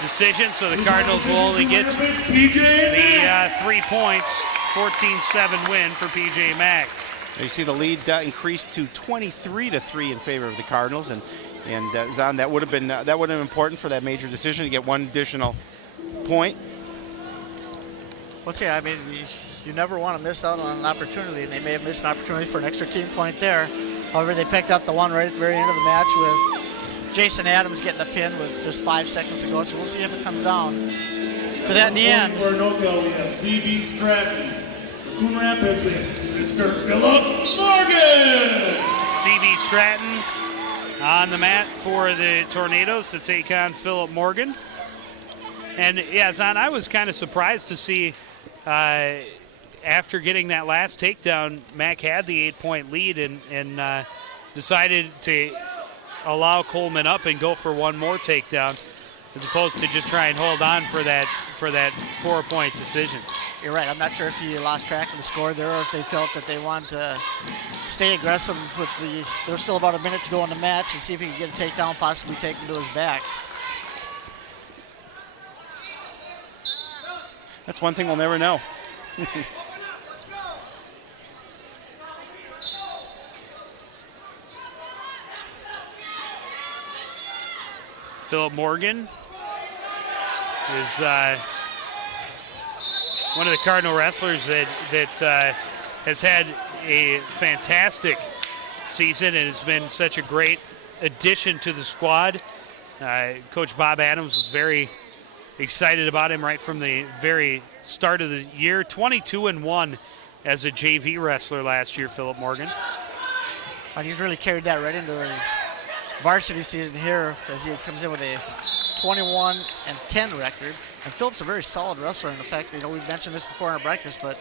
decision. So the Cardinals will only get the 3 points. 14-7 win for PJ Mack. You see the lead increased to 23-3 in favor of the Cardinals, and Zahn, that would have been important for that major decision to get one additional point. Well, see, I mean, you never want to miss out on an opportunity, and they may have missed an opportunity for an extra team point there. However, they picked up the one right at the very end of the match with Jason Adams getting the pin with just 5 seconds to go. So we'll see if it comes down to that in the end. For Anoka, we have CB Stratton. For Coon Rapids, we have Mr. Philip Morgan. CB Stratton on the mat for the Tornadoes to take on Philip Morgan. And yeah, Zahn, I was kind of surprised to see after getting that last takedown, Mack had the 8-point lead and decided to allow Coleman up and go for one more takedown, as opposed to just try and hold on for that 4-point decision. You're right. I'm not sure if he lost track of the score there or if they felt that they wanted to stay aggressive with there's still about a minute to go in the match and see if he can get a takedown, possibly take him to his back. That's one thing we'll never know. Philip Morgan is one of the Cardinal wrestlers that has had a fantastic season and has been such a great addition to the squad. Coach Bob Adams was very excited about him right from the very start of the year. 22-1 as a JV wrestler last year, Philip Morgan. And he's really carried that right into his varsity season here as he comes in with a 21-10 record. And Philip's a very solid wrestler. In fact, we've mentioned this before in our breakfast, but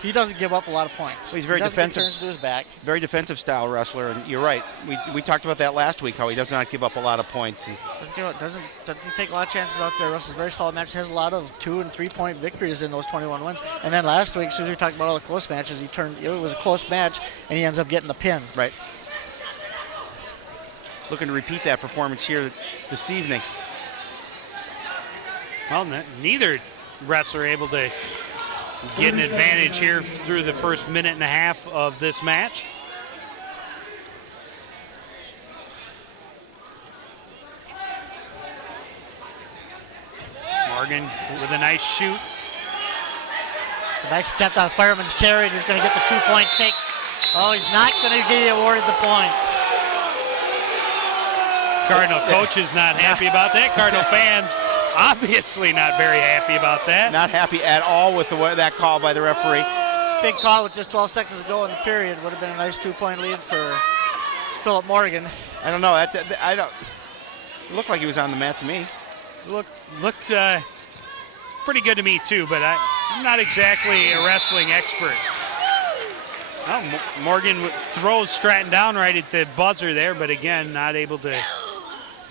he doesn't give up a lot of points. Well, he's very defensive. Turns to his back. Very defensive style wrestler, and you're right. We talked about that last week, how he does not give up a lot of points. Doesn't take a lot of chances out there. Wrestles very solid matches. Has a lot of 2- and 3-point victories in those 21 wins. And then last week, as soon as we talked about all the close matches, it was a close match, and he ends up getting the pin. Right. Looking to repeat that performance here this evening. Well, neither wrestler able to get an advantage here through the first minute and a half of this match. Morgan with a nice shoot. A nice step on fireman's carry. He's going to get the 2-point take. Oh, he's not going to get awarded the points. Cardinal coach is not happy about that. Cardinal fans obviously not very happy about that. Not happy at all with that call by the referee. Big call with just 12 seconds to go in the period. Would have been a nice 2-point lead for Philip Morgan. I don't know. I don't. It looked like he was on the mat to me. Looked pretty good to me too, but I'm not exactly a wrestling expert. Well, Morgan throws Stratton down right at the buzzer there, but again, not able to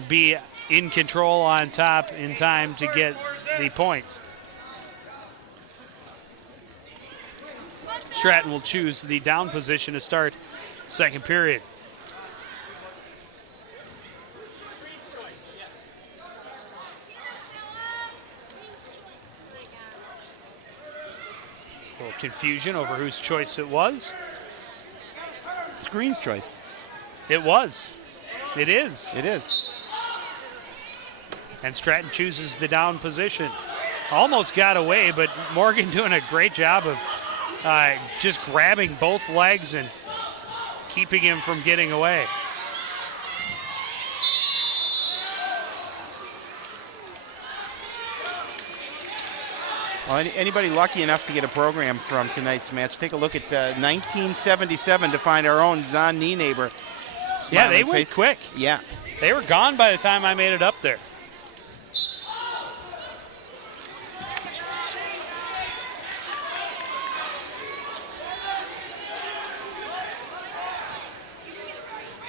be in control on top in time to get the points. Stratton will choose the down position to start second period. confusion over whose choice it was. It's Green's choice. It was. It is. It is. And Stratton chooses the down position. Almost got away, but Morgan doing a great job of just grabbing both legs and keeping him from getting away. Well, anybody lucky enough to get a program from tonight's match, take a look at 1977 to find our own Zahn Nienaber. Yeah, they went quick. Yeah. They were gone by the time I made it up there.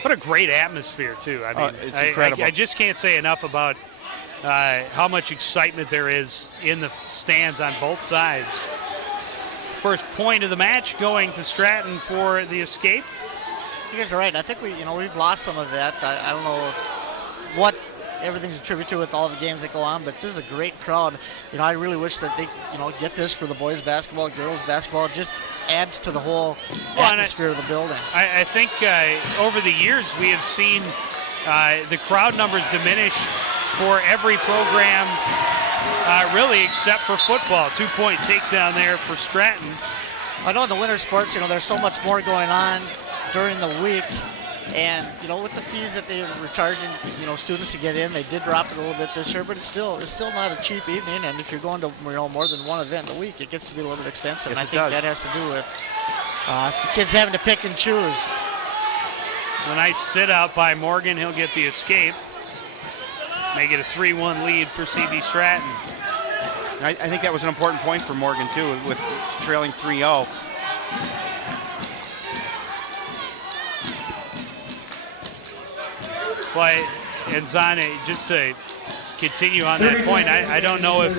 What a great atmosphere, too. I mean, it's incredible. I just can't say enough about how much excitement there is in the stands on both sides. First point of the match going to Stratton for the escape. You guys are right. I think we've lost some of that. I don't know what everything's attributed to with all the games that go on, but this is a great crowd. I really wish that they get this for the boys basketball, girls basketball. It just adds to the whole atmosphere of the building. I think over the years we have seen the crowd numbers diminish for every program, really, except for football. 2-point takedown there for Stratton. I know in the winter sports, there's so much more going on during the week. And, with the fees that they were charging, students to get in, they did drop it a little bit this year, but it's still not a cheap evening. And if you're going to, more than one event in a week, it gets to be a little bit expensive. Yes, and I think that has to do with the kids having to pick and choose. A nice sit out by Morgan. He'll get the escape. Make it a 3-1 lead for CB Stratton. I think that was an important point for Morgan, too, with trailing 3-0. But, and Zahn, just to continue on that point, I don't know if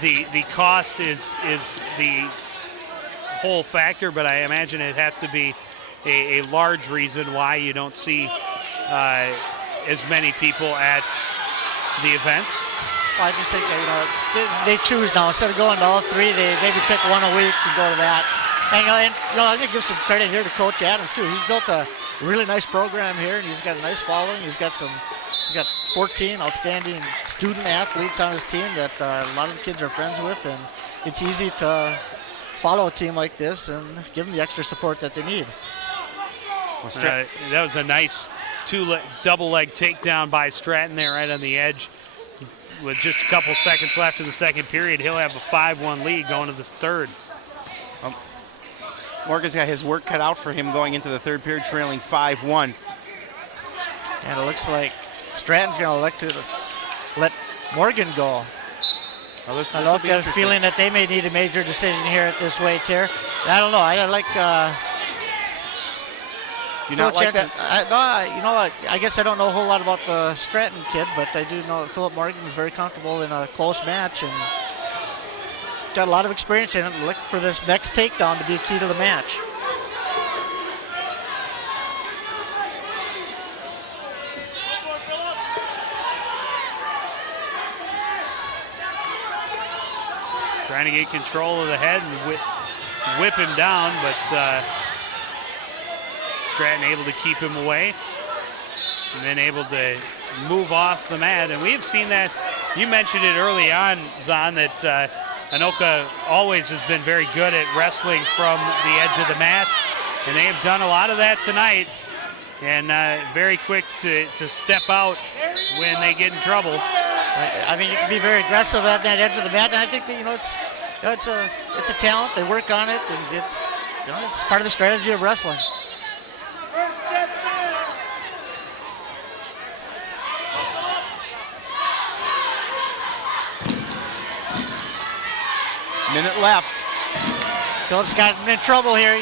the cost is the whole factor, but I imagine it has to be a large reason why you don't see as many people at the events. Well, I just think they choose now. Instead of going to all three, they maybe pick one a week and go to that. And I'm going to give some credit here to Coach Adams, too. He's built a really nice program here, and he's got a nice following. He's got 14 outstanding student athletes on his team that a lot of the kids are friends with, and it's easy to follow a team like this and give them the extra support that they need. That was a nice double leg takedown by Stratton there right on the edge. With just a couple seconds left in the second period, he'll have a 5-1 lead going to this third. Morgan's got his work cut out for him going into the third period, trailing 5-1. And it looks like Stratton's going to elect to let Morgan go. I love the feeling that they may need a major decision here at this weight here. I don't know. I like. You not like that? I guess I don't know a whole lot about the Stratton kid, but I do know that Philip Morgan was very comfortable in a close match and got a lot of experience in it. Look for this next takedown to be a key to the match. Trying to get control of the head and whip him down, but Stratton able to keep him away and then able to move off the mat. And we have seen that. You mentioned it early on, Zahn, that Anoka always has been very good at wrestling from the edge of the mat, and they have done a lot of that tonight, and very quick to step out when they get in trouble. I mean, you can be very aggressive at that edge of the mat, and I think that it's a talent. They work on it, and it's part of the strategy of wrestling. Minute left. Phillips got in trouble here.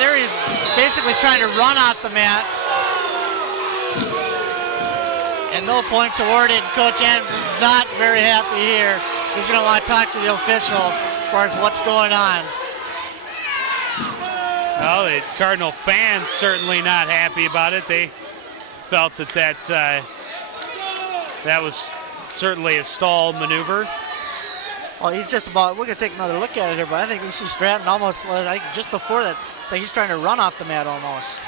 There he's basically trying to run off the mat. And no points awarded. Coach Adams is not very happy here. He's going to want to talk to the official as far as what's going on. Well, the Cardinal fans certainly not happy about it. They felt that was certainly a stall maneuver. Well, he's just about, we're going to take another look at it here, but I think we see Stratton almost, like just before that, it's like he's trying to run off the mat almost.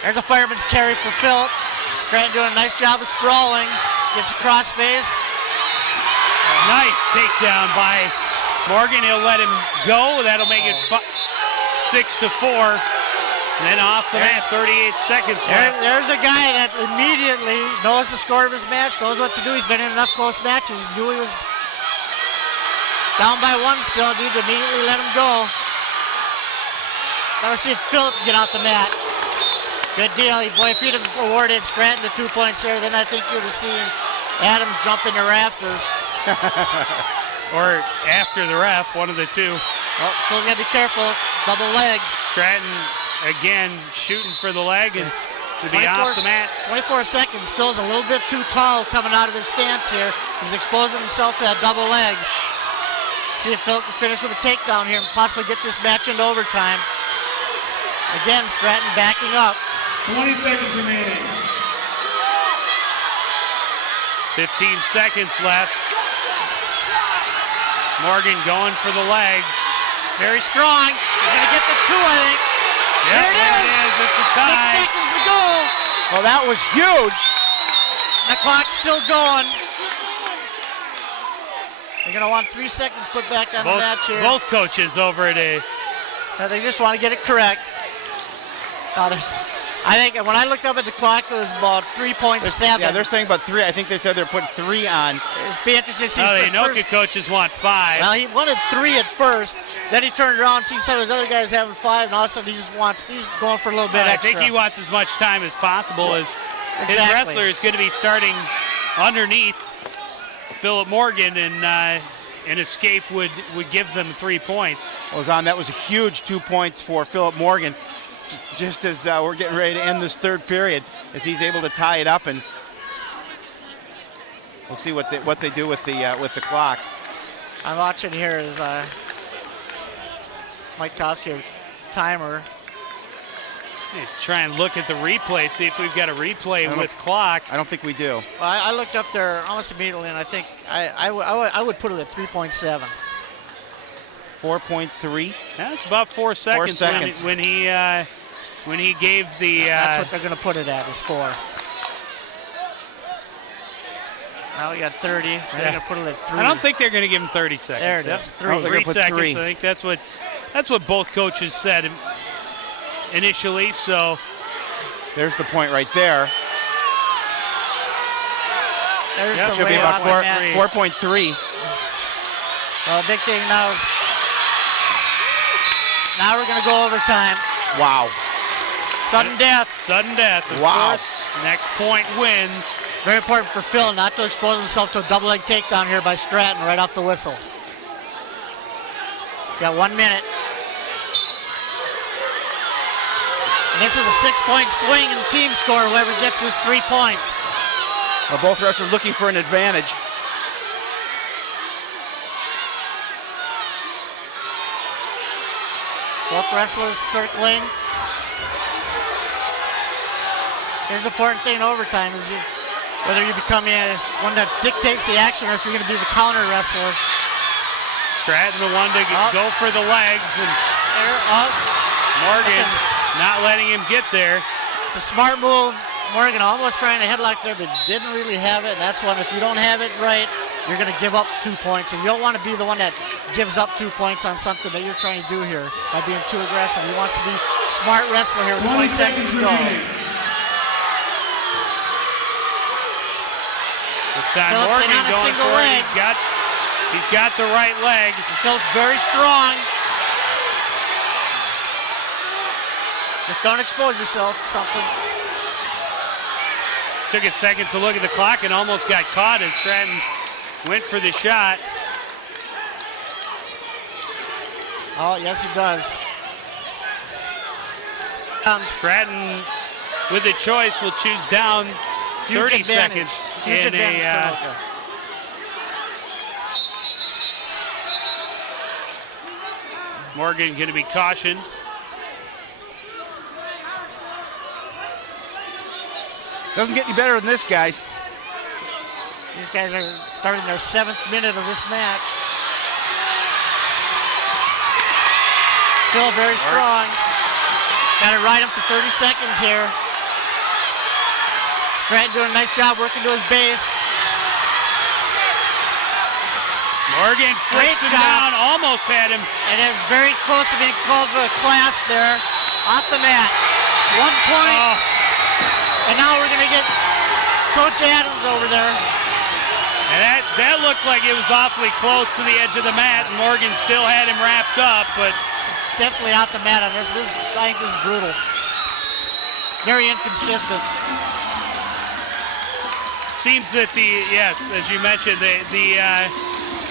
There's a fireman's carry for Phillip. Stratton doing a nice job of sprawling. Gets across face. Nice takedown by Morgan. He'll let him go. That'll make it 6-4. And then off the mat, 38 seconds left. There's a guy that immediately knows the score of his match, knows what to do. He's been in enough close matches. He knew he was down by one still. Need to immediately let him go. Now we're seeing Phillip get out the mat. Good deal. Boy, if you'd have awarded Stratton the 2 points there, then I think you'd have seen Adams jump in the rafters. Or after the ref, one of the two. Well, still got to be careful. Double leg. Stratton again shooting for the leg and to be off the mat. 24 seconds. Phil's a little bit too tall coming out of his stance here. He's exposing himself to that double leg. See if Phil can finish with a takedown here and possibly get this match into overtime. Again, Stratton backing up. 20 seconds remaining. 15 seconds left. Morgan going for the legs. Very strong. He's going to get the two, I think. Yep, there it is. It's a tie. 6 seconds to go. Well, that was huge. The clock's still going. They're going to want 3 seconds put back on the match here. Both coaches over at a. They just want to get it correct. I think when I looked up at the clock, it was about 3.7. Yeah, they're saying about 3. I think they said they're putting 3 on. It'd be interesting to see. The Anoka coaches want 5. Well, he wanted 3 at first. Then he turned around and see some of his other guys having 5, and all of a sudden he's going for a little bit extra. I think he wants as much time as possible as exactly. His wrestler is going to be starting underneath Phillip Morgan, and an escape would give them 3 points. Ozan, that was a huge 2 points for Phillip Morgan. Just as we're getting ready to end this third period, as he's able to tie it up, and we'll see what they do with the clock. I'm watching here is Mike Koff's here timer. Try and look at the replay, see if we've got a replay with clock. I don't think we do. Well, I looked up there almost immediately, and I think I would put it at 3.7. 4.3. That's about 4 seconds. 4 seconds. When he gave the. That's what they're going to put it at, is 4. Now we got 30. They're going to put it at 3. I don't think they're going to give him 30 seconds. There it is. 3. Oh, 3 seconds. 3. I think that's what both coaches said initially. So there's the point right there. There's That the should be about 4.3. Well, the big thing now is now we're going to go overtime. Wow. Sudden death. Sudden death. Of course. Next point wins. Very important for Phil not to expose himself to a double leg takedown here by Stratton right off the whistle. Got 1 minute. And this is a 6-point swing in the team score. Whoever gets his 3 points. Well, both wrestlers looking for an advantage. Both wrestlers circling. Here's the important thing in overtime is whether you become one that dictates the action or if you're going to be the counter wrestler. Stratton the one to go for the legs, and Morgan not letting him get there. The smart move. Morgan almost trying to headlock there, but didn't really have it. That's one. If you don't have it right, you're going to give up 2 points. And you don't want to be the one that gives up 2 points on something that you're trying to do here by being too aggressive. He wants to be a smart wrestler here. 20 seconds to go. This time Phillip's Morgan on a going single for it. leg. He's got the right leg. Phil's very strong. Just don't expose yourself to something. Took a second to look at the clock and almost got caught as Stratton went for the shot. Oh, yes, he does. Stratton, with a choice, will choose down. Huge 30 advantage. seconds Huge in advantage a. for Anoka. Morgan going to be cautioned. Doesn't get any better than this, guys. These guys are starting their 7th minute of this match. Still very strong. Got to ride him for 30 seconds here. Stratton doing a nice job working to his base. Morgan flips him down, almost had him. And it was very close to being called for a clasp there. Off the mat. 1 point. And now we're going to get Coach Adams over there. And that looked like it was awfully close to the edge of the mat, and Morgan still had him wrapped up, but definitely off the mat on this. I think this is brutal. Very inconsistent. Seems that yes, as you mentioned, the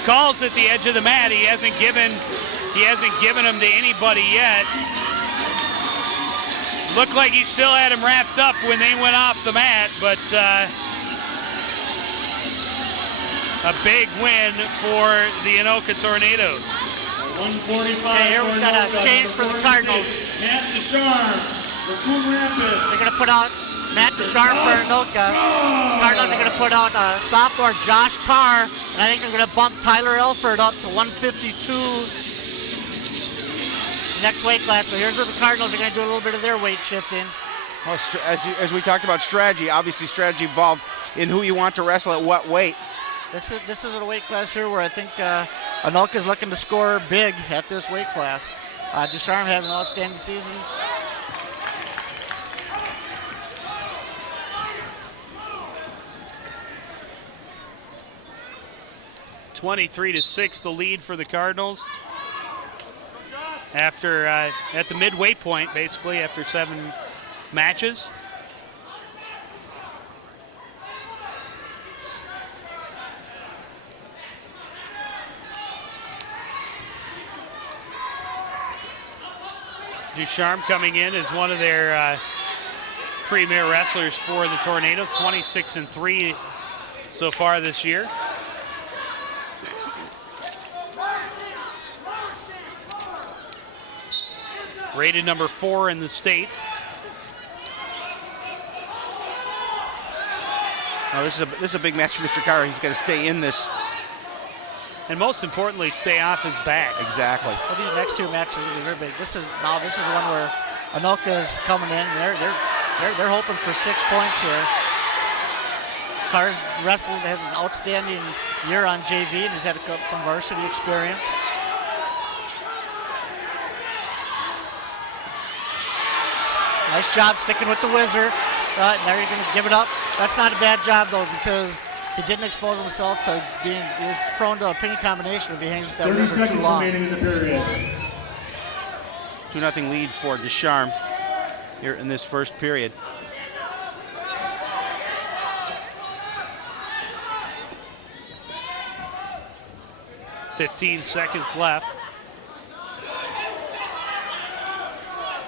calls at the edge of the mat, he hasn't given them to anybody yet. Looked like he still had him wrapped up when they went off the mat, but a big win for the Anoka Tornadoes. 145. Okay, here we've got a change for the Cardinals. Matt Ducharme for Coon Rapids. They're going to put out Matt Ducharme for Anoka. Cardinals are going to put out sophomore Josh Carr, and I think they're going to bump Tyler Elford up to 152 next weight class. So here's where the Cardinals are going to do a little bit of their weight shifting. Well, as we talked about strategy, obviously strategy involved in who you want to wrestle at what weight. This is a weight class here where I think Anoka's looking to score big at this weight class. Ducharme having an outstanding season. (23-6) the lead for the Cardinals. After at the midway point, basically after 7 matches. Ducharme coming in as one of their premier wrestlers for the Tornadoes, 26-3 so far this year. Rated number 4 in the state. Now this is a big match for Mr. Carr. He's got to stay in this. And most importantly, stay off his back. Exactly. Well, these next 2 matches are going to be very big. This is one where Anoka is coming in. They're hoping for 6 points here. Carr's wrestling. They have an outstanding year on JV, and he's had some varsity experience. Nice job sticking with the whizzer. Now you're going to give it up. That's not a bad job, though, because he didn't expose himself to he was prone to a pinning combination if he hangs with that 30 whizzer too seconds long. remaining in the period. 2-0 lead for Ducharme here in this first period. (15 seconds left.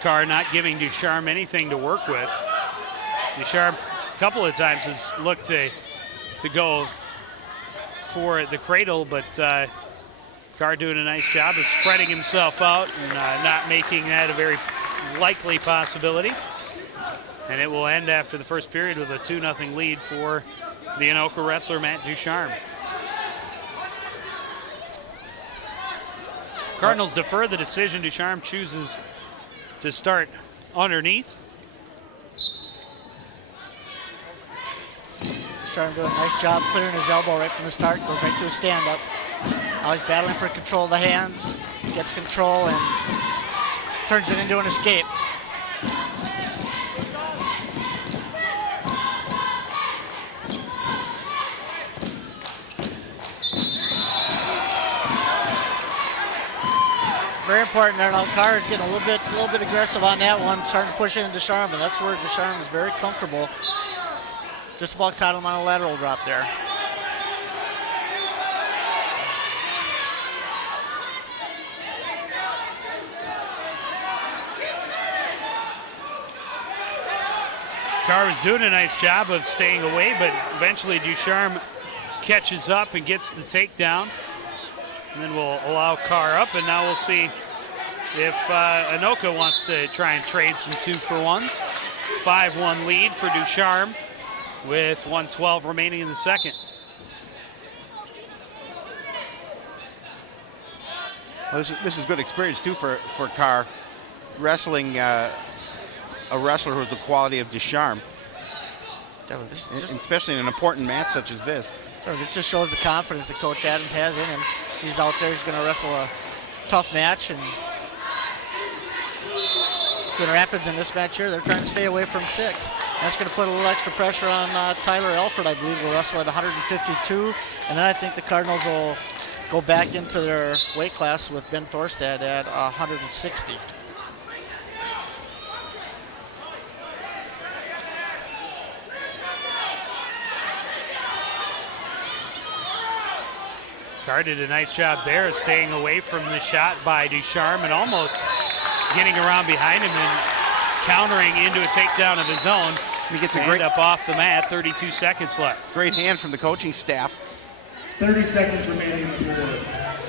Carr not giving Ducharme anything to work with. Ducharme a couple of times has looked to go for the cradle, but Carr doing a nice job of spreading himself out and not making that a very likely possibility. And it will end after the first period with a 2-0 lead for the Anoka wrestler, Matt Ducharme. Cardinals defer the decision. Ducharme chooses to start underneath. Ducharme doing a nice job clearing his elbow right from the start. Goes right to his stand-up. Now he's battling for control of the hands. Gets control and turns it into an escape. Very important there. Now Carr is getting a little bit aggressive on that one, starting to push into Ducharme, and that's where Ducharme is very comfortable. Just about caught him on a lateral drop there. Carr was doing a nice job of staying away, but eventually Ducharme catches up and gets the takedown. And then we'll allow Carr up, and now we'll see if Anoka wants to try and trade some 2-for-1s. 5-1 lead for Ducharme. with 1:12 remaining in the second. Well, this is good experience too for Carr, wrestling a wrestler with the quality of Ducharme, especially in an important match such as this. This just shows the confidence that Coach Adams has in him. He's out there, he's going to wrestle a tough match, and Coon Rapids in this match here, they're trying to stay away from 6. That's going to put a little extra pressure on Tyler Elford, I believe, will wrestle at 152, and then I think the Cardinals will go back into their weight class with Ben Thorstad at 160. Carr did a nice job there of staying away from the shot by Ducharme and almost getting around behind him and countering into a takedown of his own. He gets a End great up off the mat, 32 seconds left. Great hand from the coaching staff. 30 seconds remaining in the period.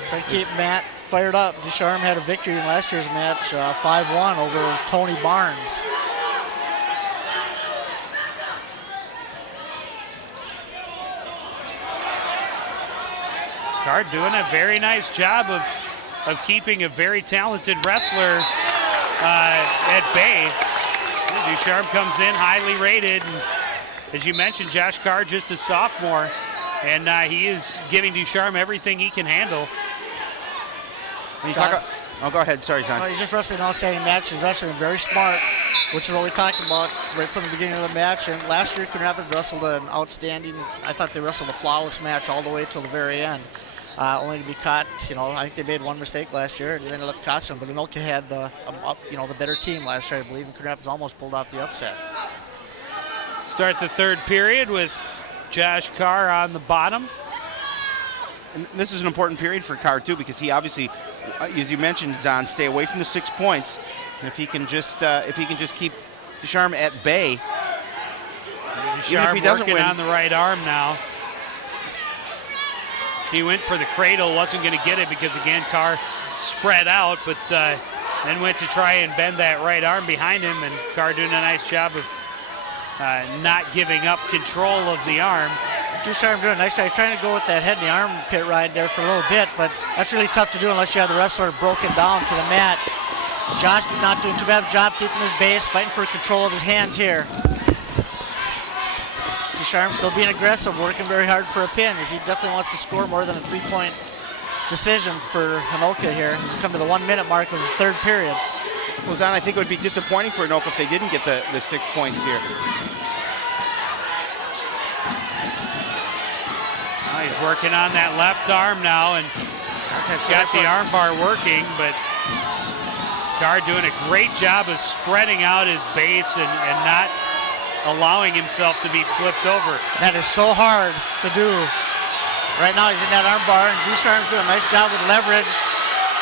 Try to keep Matt fired up. Ducharme had a victory in last year's match, 5-1 over Tony Barnes. Carr doing a very nice job of keeping a very talented wrestler at bay. Ducharme comes in highly rated, and as you mentioned, Josh Carr just a sophomore, and he is giving Ducharme everything he can handle. Go ahead. Sorry, John. He just wrestled an outstanding match. He's wrestling very smart, which is what we talked about right from the beginning of the match. And last year, Coon Rapids wrestled an outstanding, I thought they wrestled a flawless match all the way till the very end. Only to be caught, I think they made one mistake last year and ended up caught some. But Anoka had the better team last year, I believe, and Coon Rapids almost pulled off the upset. Start the third period with Josh Carr on the bottom. And this is an important period for Carr too, because he obviously, as you mentioned, Zahn, stay away from the 6 points. And if he can just keep Ducharme at bay, even if he doesn't working win, on the right arm now. He went for the cradle, wasn't going to get it because again Carr spread out, but then went to try and bend that right arm behind him, and Carr doing a nice job of not giving up control of the arm. Ducharme doing a nice job. Trying to go with that head in the arm pit ride there for a little bit, but that's really tough to do unless you have the wrestler broken down to the mat. Josh not doing too bad of a job keeping his base, fighting for control of his hands here. Ducharme still being aggressive, working very hard for a pin, as he definitely wants to score more than a 3-point decision for Anoka here. He's come to the 1 minute mark of the third period. Well, Zahn, I think it would be disappointing for Anoka if they didn't get the 6 points here. He's working on that left arm now, and he's got the arm bar working, but Carr doing a great job of spreading out his base and not allowing himself to be flipped over. That is so hard to do. Right now he's in that arm bar, and Ducharme's doing a nice job with leverage.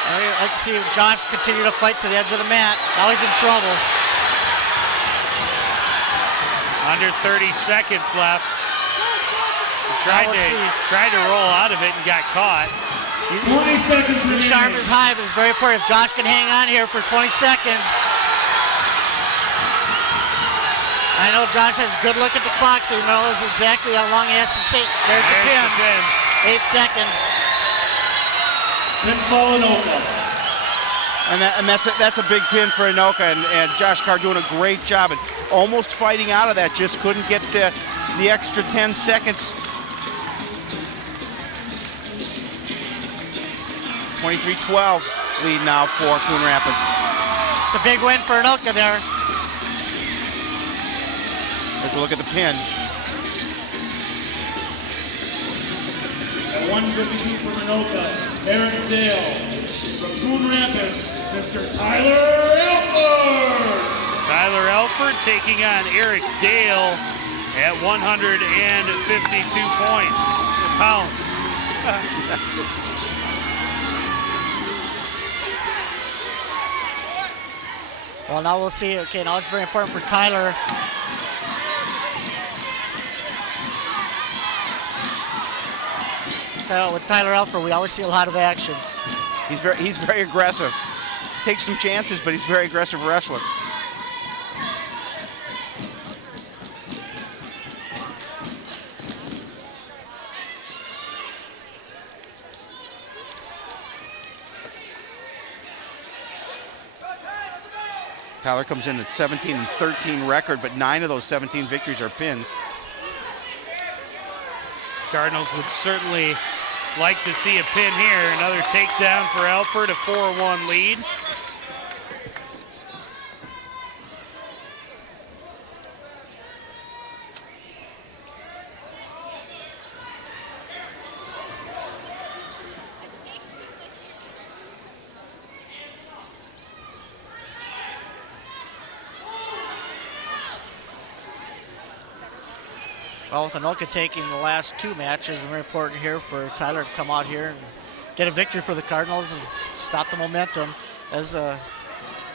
And I'd like to see Josh continue to fight to the edge of the mat. Now he's in trouble. Under 30 seconds left. Tried to roll out of it and got caught. 20 seconds remaining. Ducharme is high, but it's very important. If Josh can hang on here for 20 seconds. I know Josh has a good look at the clock, so he knows exactly how long he has to stay. There's the pin. 8 seconds. Pinfall Anoka. And that's a big pin for Anoka, and Josh Carr doing a great job and almost fighting out of that, just couldn't get the extra 10 seconds. 23-12 lead now for Coon Rapids. It's a big win for Anoka there. Let's look at the pin. At 152 from Anoka, Eric Dale. From Coon Rapids, Mr. Tyler Elford. Tyler Elford taking on Eric Dale at 152 pounds. Well, now we'll see. Okay, now it's very important for Tyler. With Tyler Elford, we always see a lot of action. He's very aggressive. Takes some chances, but he's a very aggressive wrestler. Tyler comes in at 17-13 record, but 9 of those 17 victories are pins. Cardinals would certainly like to see a pin here. Another takedown for Alford, a 4-1 lead. Well, with Anoka taking the last 2 matches, it's very important here for Tyler to come out here and get a victory for the Cardinals and stop the momentum, as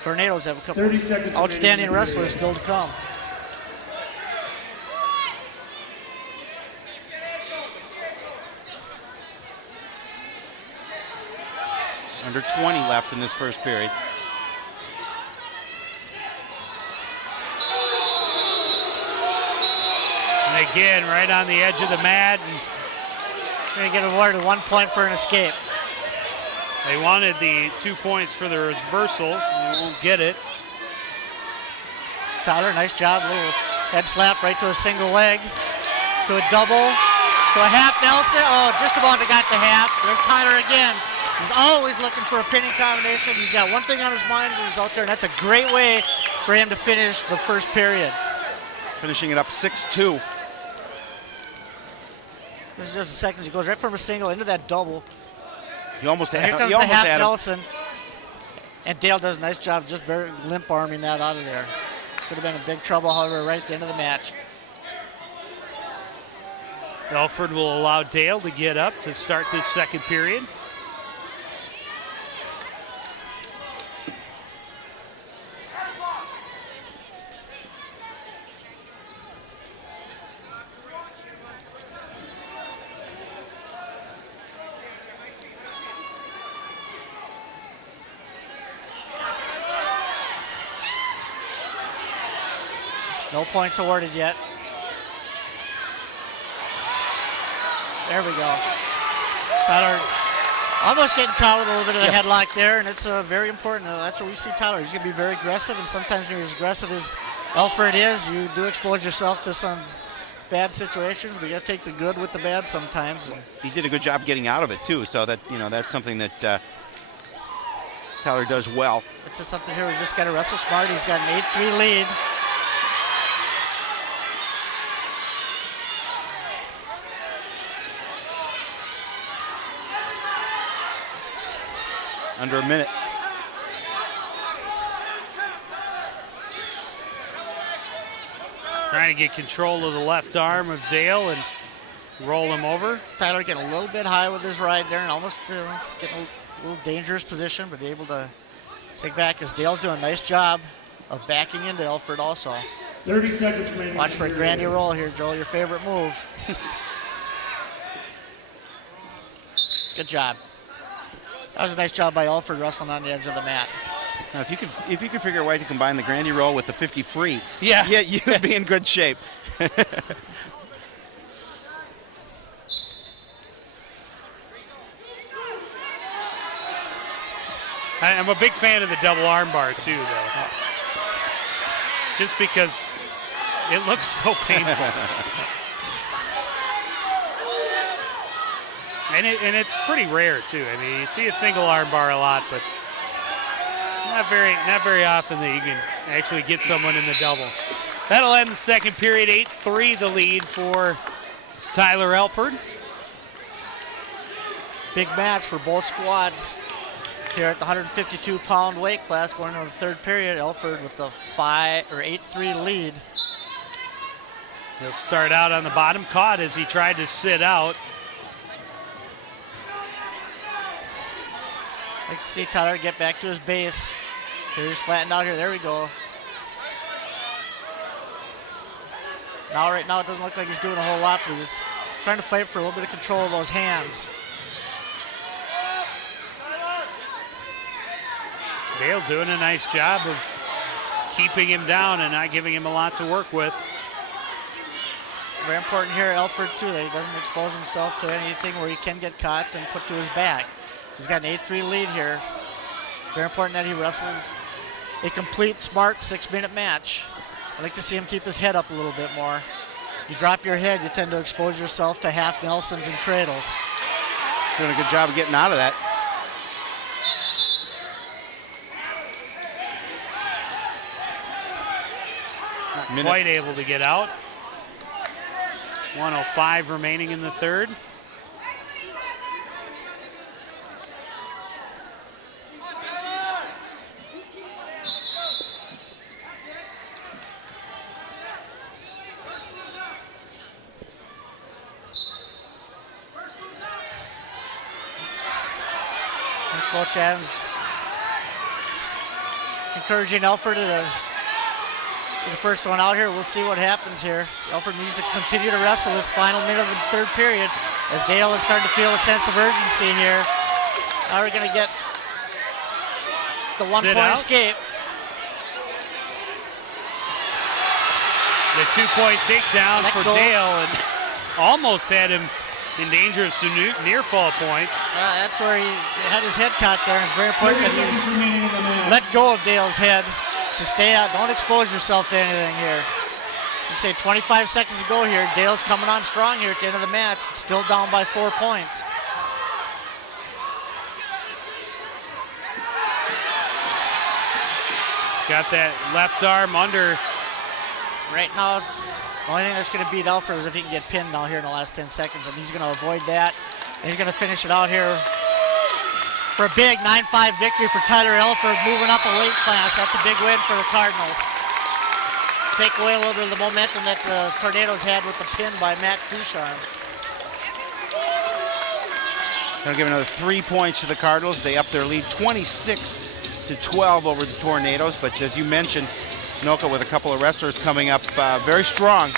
Tornadoes have a couple 30 seconds outstanding remaining. wrestlers still to come. Under 20 left in this first period. And again, right on the edge of the mat. And Going to get awarded 1 point for an escape. they wanted the 2 points for the reversal. They won't get it. Tyler, nice job. A little head slap right to a single leg, to a double, to a half Nelson. Oh, just about got the half. There's Tyler again. He's always looking for a pinning combination. He's got one thing on his mind when he's out there, and that's a great way for him to finish the first period. Finishing it up 6-2. This is just the seconds. He goes right from a single into that double. He almost had, Here comes he the almost half had him. Nelson. And Dale does a nice job just very limp arming that out of there. Could have been in big trouble, however, right at the end of the match. Alford will allow Dale to get up to start this second period. No points awarded yet. There we go. Tyler almost getting caught with a little bit of a headlock there, and it's very important. That's what we see Tyler. He's going to be very aggressive, and sometimes when you're as aggressive as Alford is, you do expose yourself to some bad situations, but you got to take the good with the bad sometimes. He did a good job getting out of it, too, so that, that's something that Tyler does well. It's just something here we just got to wrestle smart. He's got an 8-3 lead. Under a minute. Trying to get control of the left arm of Dale and roll him over. Tyler getting a little bit high with his ride there and almost getting a little dangerous position, but able to take back as Dale's doing a nice job of backing into Alford also. 30 seconds remaining. Watch for a granny roll here, Joel, your favorite move. Good job. That was a nice job by Alford wrestling on the edge of the mat. Now, if you could figure a way to combine the granny roll with the 50 free, Yeah. you'd be in good shape. I'm a big fan of the double armbar too, though. Just because it looks so painful. And it's pretty rare too. I mean, you see a single armbar a lot, but not very often that you can actually get someone in the double. That'll end the second period. 8-3 the lead for Tyler Alford. Big match for both squads here at the 152-pound weight class going into the third period. Alford with a 8-3 lead. He'll start out on the bottom, caught as he tried to sit out. Like to see Tyler get back to his base. Here's flattened out here. There we go. Now, right now, it doesn't look like he's doing a whole lot, but he's trying to fight for a little bit of control of those hands. Dale doing a nice job of keeping him down and not giving him a lot to work with. Very important here, Alford, too, that he doesn't expose himself to anything where he can get caught and put to his back. He's got an 8-3 lead here. Very important that he wrestles a complete, smart 6-minute match. I'd like to see him keep his head up a little bit more. You drop your head, you tend to expose yourself to half Nelsons and cradles. Doing a good job of getting out of that. Not quite able to get out. 1:05 remaining in the third. Coach Adams encouraging Elford to the first one out here. We'll see what happens here. Elford needs to continue to wrestle this final minute of the third period as Dale is starting to feel a sense of urgency here. Now we're going to get the 1-point escape. The 2-point takedown for Dale, and almost had him in danger of some near fall points. That's where he had his head caught there. It's very important that he let go of Dale's head to stay out. Don't expose yourself to anything here. You say 25 seconds to go here. Dale's coming on strong here at the end of the match. It's still down by 4 points. Got that left arm under. Right now, the only thing that's going to beat Elford is if he can get pinned now here in the last 10 seconds, and he's going to avoid that. And he's going to finish it out here for a big 9-5 victory for Tyler Elford, moving up a weight class. That's a big win for the Cardinals. Take away a little bit of the momentum that the Tornadoes had with the pin by Matt Ducharme. Going to give another 3 points to the Cardinals. They up their lead 26-12 over the Tornadoes. But as you mentioned, Anoka with a couple of wrestlers coming up very strong.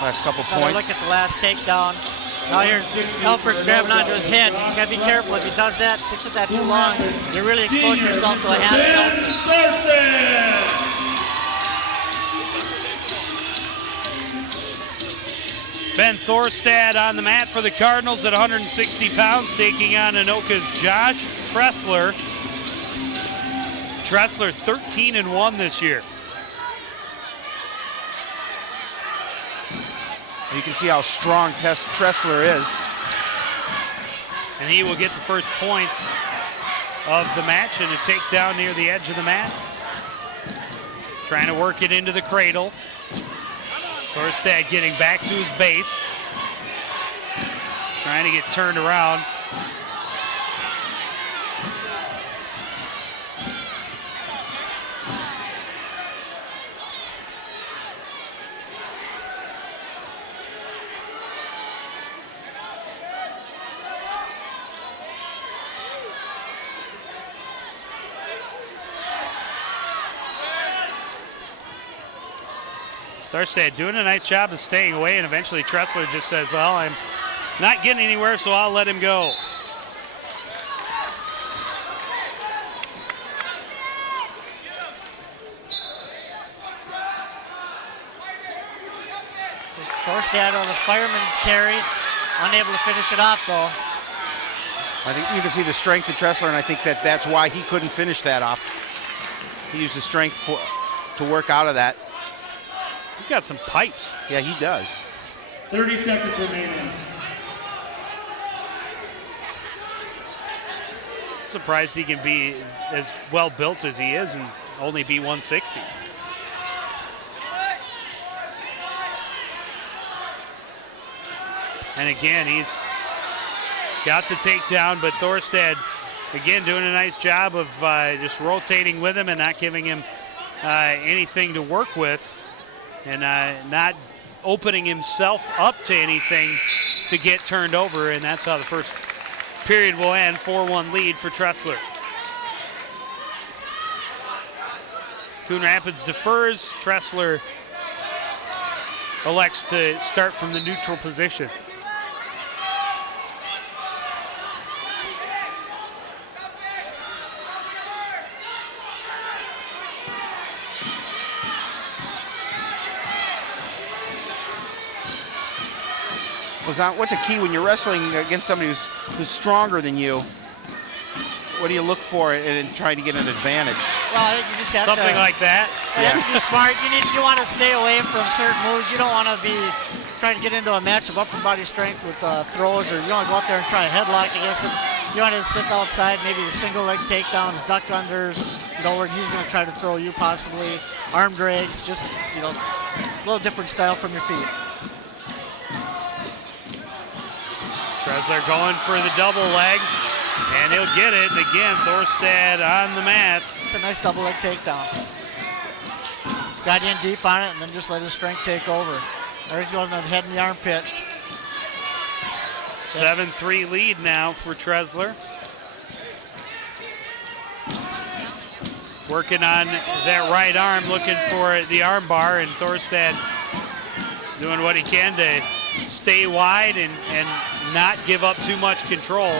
Last couple points. Look at the last takedown. Now here's Elford's grabbing onto his head. He's got to be careful. If he does that, sticks with that too long, you're really exposing yourself to a half Nelson. Ben Thorstad on the mat for the Cardinals at 160 pounds, taking on Anoka's Josh Tressler. Tressler 13-1 this year. You can see how strong Tressler is. And he will get the first points of the match and a takedown near the edge of the mat. Trying to work it into the cradle. Thorstad getting back to his base. Trying to get turned around. Thorstad doing a nice job of staying away, and eventually Tressler just says, well, I'm not getting anywhere, so I'll let him go. Thorstad on the fireman's carry, unable to finish it off though. I think you can see the strength of Tressler, and I think that's why he couldn't finish that off. He used the strength to work out of that. He's got some pipes. Yeah, he does. 30 seconds remaining. Surprised he can be as well built as he is and only be 160. And again, he's got the takedown, but Thorstad, again, doing a nice job of just rotating with him and not giving him anything to work with, and not opening himself up to anything to get turned over, and that's how the first period will end. 4-1 lead for Tressler. Coon Rapids defers. Tressler elects to start from the neutral position. What's a key when you're wrestling against somebody who's stronger than you? what do you look for in trying to get an advantage? Well, I think you just have Something to, like that. you have to be smart. You want to stay away from certain moves. You don't want to be trying to get into a match of upper body strength with throws, or you want to go out there and try a headlock against it. You want to sit outside, maybe the single leg takedowns, duck unders, where he's going to try to throw you possibly, arm drags, just, a little different style from your feet. Trezler going for the double leg, and he'll get it. And again, Thorstad on the mat. It's a nice double leg takedown. He's got in deep on it and then just let his strength take over. There he's going to the head in the armpit. 7-3 lead now for Trezler. Working on that right arm, looking for the arm bar, and Thorstad doing what he can to stay wide and not give up too much control.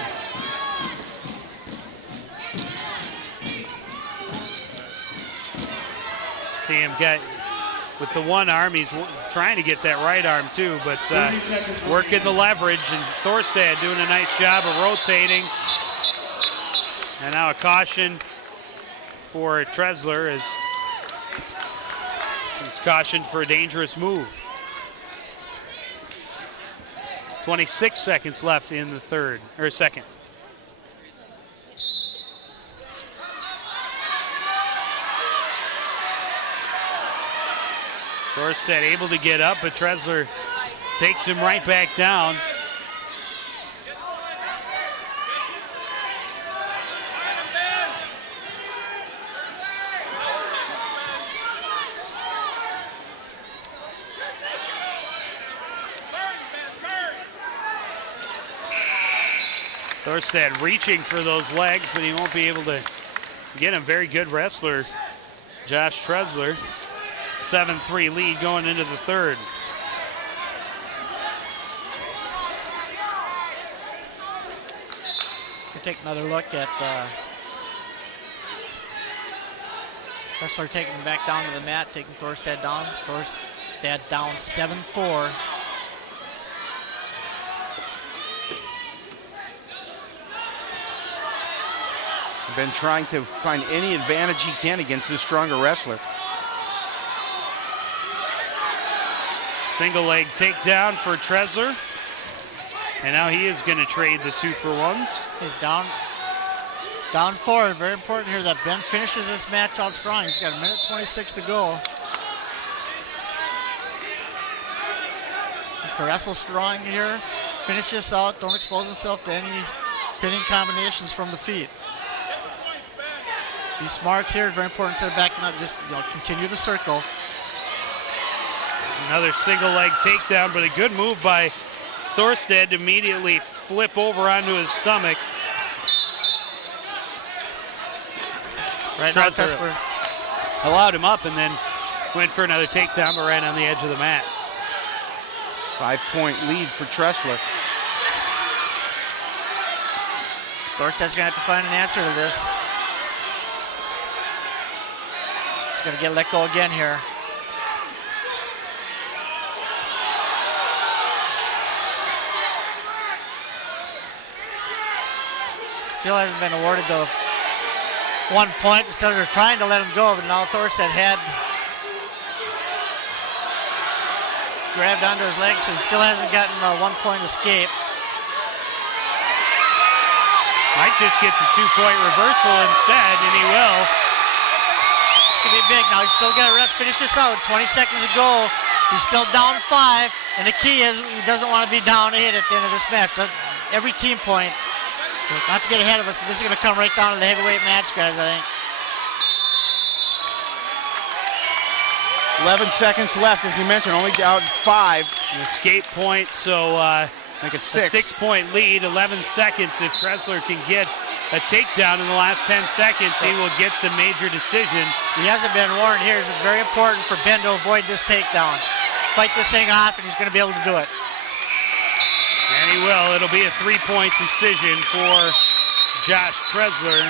See him get with the one arm, he's trying to get that right arm too, but working the leverage, and Thorstad doing a nice job of rotating. And now a caution for Trezler as he's cautioned for a dangerous move. 26 seconds left in the second. Thorstad able to get up, but Trezler takes him right back down. Thorstad reaching for those legs, but he won't be able to get him. Very good wrestler, Josh Trezler. 7-3 lead going into the third. We'll take another look at Trezler taking him back down to the mat, taking Thorstad down. Thorstad down 7-4. Been trying to find any advantage he can against this stronger wrestler. Single leg takedown for Trezler. And now he is going to trade the 2-for-1s. He's down 4. Very important here that Ben finishes this match out strong. He's got 1:26 to go. Just to wrestle strong here. Finish this out. Don't expose himself to any pinning combinations from the feet. Be smart here. Very important instead of backing up. Just continue the circle. It's another single leg takedown, but a good move by Thorstad to immediately flip over onto his stomach. Right now, Trezler allowed him up and then went for another takedown, but right on the edge of the mat. 5-point lead for Trezler. Thorstad's going to have to find an answer to this. He's going to get let go again here. Still hasn't been awarded the 1 point. Still they're trying to let him go, but now Thorstad had grabbed onto his leg, so he still hasn't gotten a 1 point escape. Might just get the 2-point reversal instead, and he will. It's going to be big now. He's still got to finish this out. 20 seconds to go. He's still down 5, and the key is he doesn't want to be down a hit at the end of this match. Every team point. Not to get ahead of us, but this is going to come right down to the heavyweight match, guys, I think. 11 seconds left, as you mentioned, only down 5. An escape point, so Make it a 6. 6-point lead, 11 seconds. If Trezler can get a takedown in the last 10 seconds, he will get the major decision. He hasn't been warned here. It's very important for Ben to avoid this takedown. Fight this thing off, and he's going to be able to do it. And he will. It'll be a 3-point decision for Josh Trezler.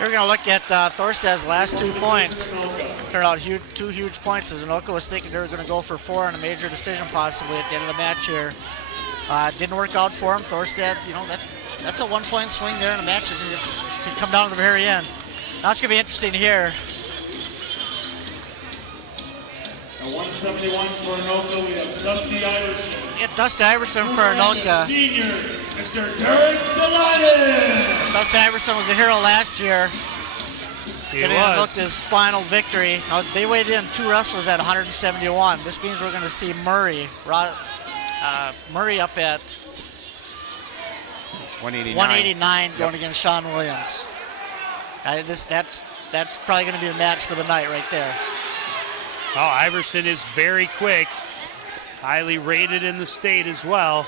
We're going to look at Thorstad's last 2 points. Turned out 2 huge points, as Anoka was thinking they were going to go for 4 on a major decision possibly at the end of the match here. Didn't work out for him. Thorstad, that's a 1-point swing there in a match. It could come down to the very end. Now it's going to be interesting here. At 171 for Anoka, we have Dusty Iverson. Yeah, Dusty Iverson for Anoka. Senior, Mr. Derek Delighted. Dusty Iverson was the hero last year. He Giving was. Anoka his final victory. Now, they weighed in 2 wrestlers at 171. This means we're going to see Murray up at 189 going against Sean Williams. That's probably going to be a match for the night right there. Oh, Iverson is very quick. Highly rated in the state as well.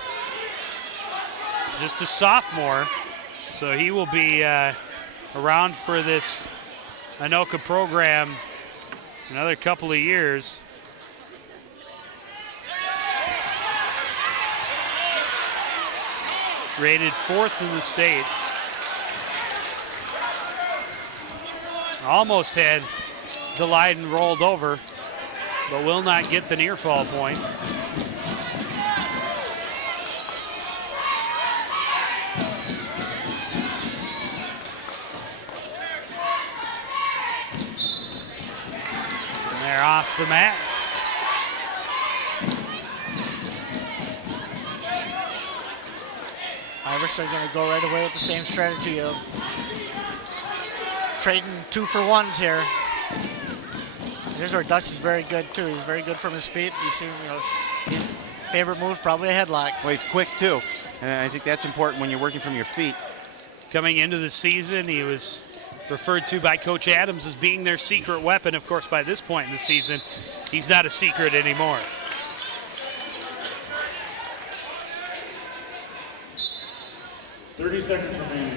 Just a sophomore, so he will be around for this Anoka program another couple of years. Rated 4th in the state. Almost had Delighten rolled over, but will not get the near fall point. And they're off the mat. Iverson going to go right away with the same strategy of trading 2-for-1s here. Here's where Dusty's very good too. He's very good from his feet. You see, his favorite move probably a headlock. Well, he's quick too, and I think that's important when you're working from your feet. Coming into the season, he was referred to by Coach Adams as being their secret weapon. Of course, by this point in the season, he's not a secret anymore. .30 seconds remaining.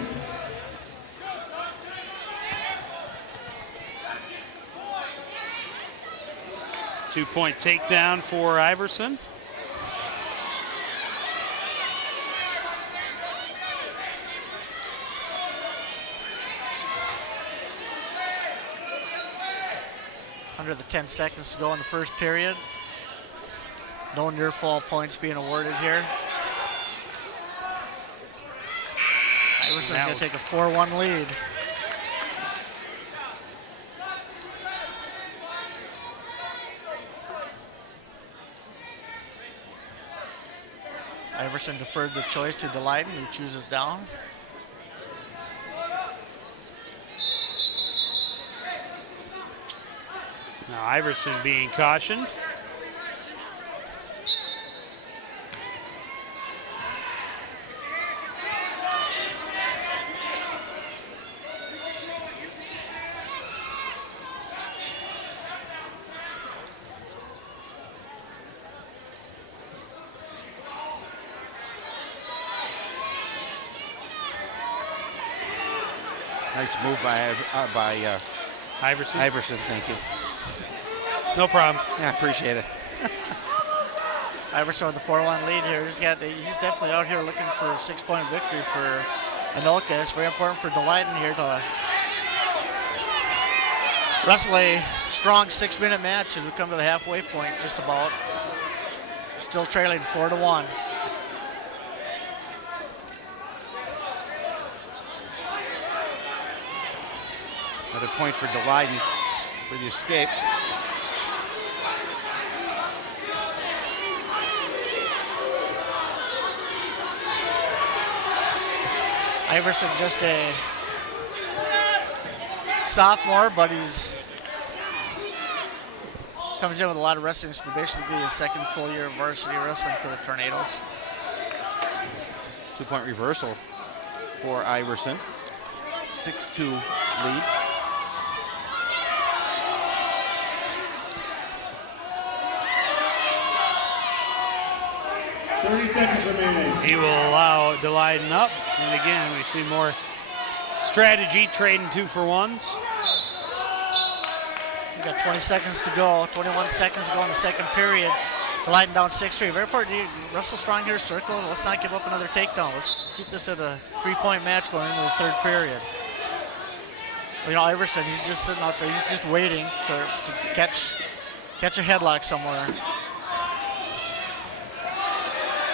Two-point takedown for Iverson. Under the 10 seconds to go in the first period. No near fall points being awarded here. Iverson's going to take a 4-1 lead. Iverson deferred the choice to Delighten, who chooses down. Now Iverson being cautioned. Nice move by Iverson. Iverson, thank you. No problem. Yeah, I appreciate it. Iverson with the 4-1 lead here. He's definitely out here looking for a 6-point victory for Anoka. It's very important for Delighten here to wrestle a strong 6-minute match as we come to the halfway point, just about. Still trailing 4-1. Another point for Delighten for the escape. Iverson just a sophomore, but he's comes in with a lot of wrestling. It's basically his second full year of varsity wrestling for the Tornadoes. 2-point reversal for Iverson. 6-2 lead. .30 seconds remaining. He will allow Delighten up. And again, we see more strategy, trading 2-for-1s. We've got 20 seconds to go, 21 seconds to go in the second period. Delighten down 6-3. Very important. Wrestle strong here, circle, and let's not give up another takedown. Let's keep this at a 3-point match going into the third period. Iverson, he's just sitting out there. He's just waiting to catch a headlock somewhere.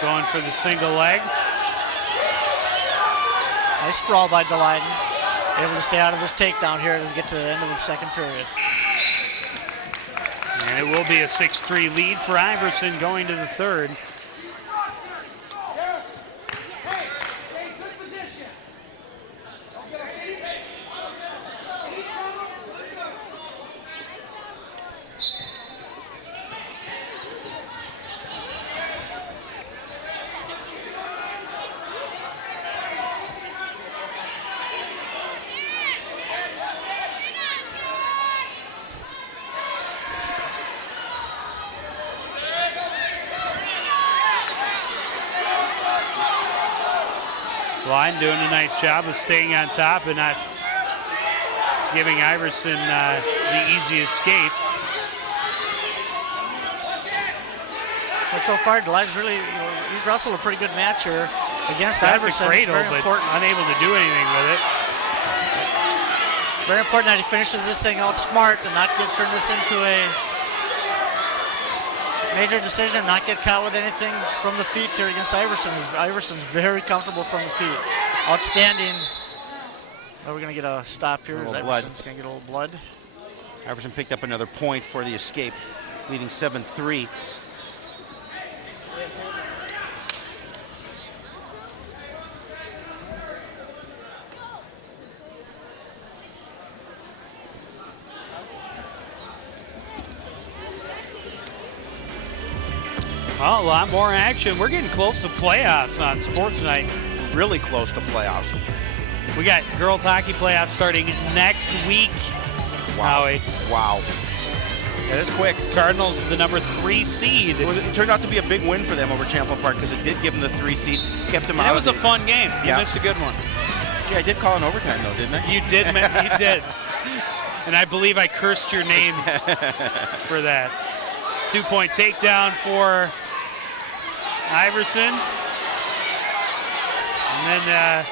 Going for the single leg. Nice sprawl by Delighten. Able to stay out of this takedown here to get to the end of the second period. And it will be a 6-3 lead for Iverson going to the third. Line doing a nice job of staying on top and not giving Iverson the easy escape. But so far, Delighten's really, he's wrestled a pretty good match here against Iverson. It's cradle, but unable to do anything with it. Very important that he finishes this thing out smart and not turn this into a major decision, not get caught with anything from the feet here against Iverson. Iverson's very comfortable from the feet. Outstanding. Now we're going to get a stop here. Iverson's going to get a little blood. Iverson picked up another point for the escape, leading 7-3. Well, a lot more action. We're getting close to playoffs on Sports Night. Really close to playoffs. We got girls hockey playoffs starting next week. Wow. Howie. Wow. Yeah, that's quick. Cardinals, the number 3 seed. It turned out to be a big win for them over Champlain Park because it did give them the 3 seed, kept them out. It was a fun game. You missed a good one. Gee, I did call an overtime though, didn't I? You did, man. You did. And I believe I cursed your name for that. 2-point takedown for Iverson. And then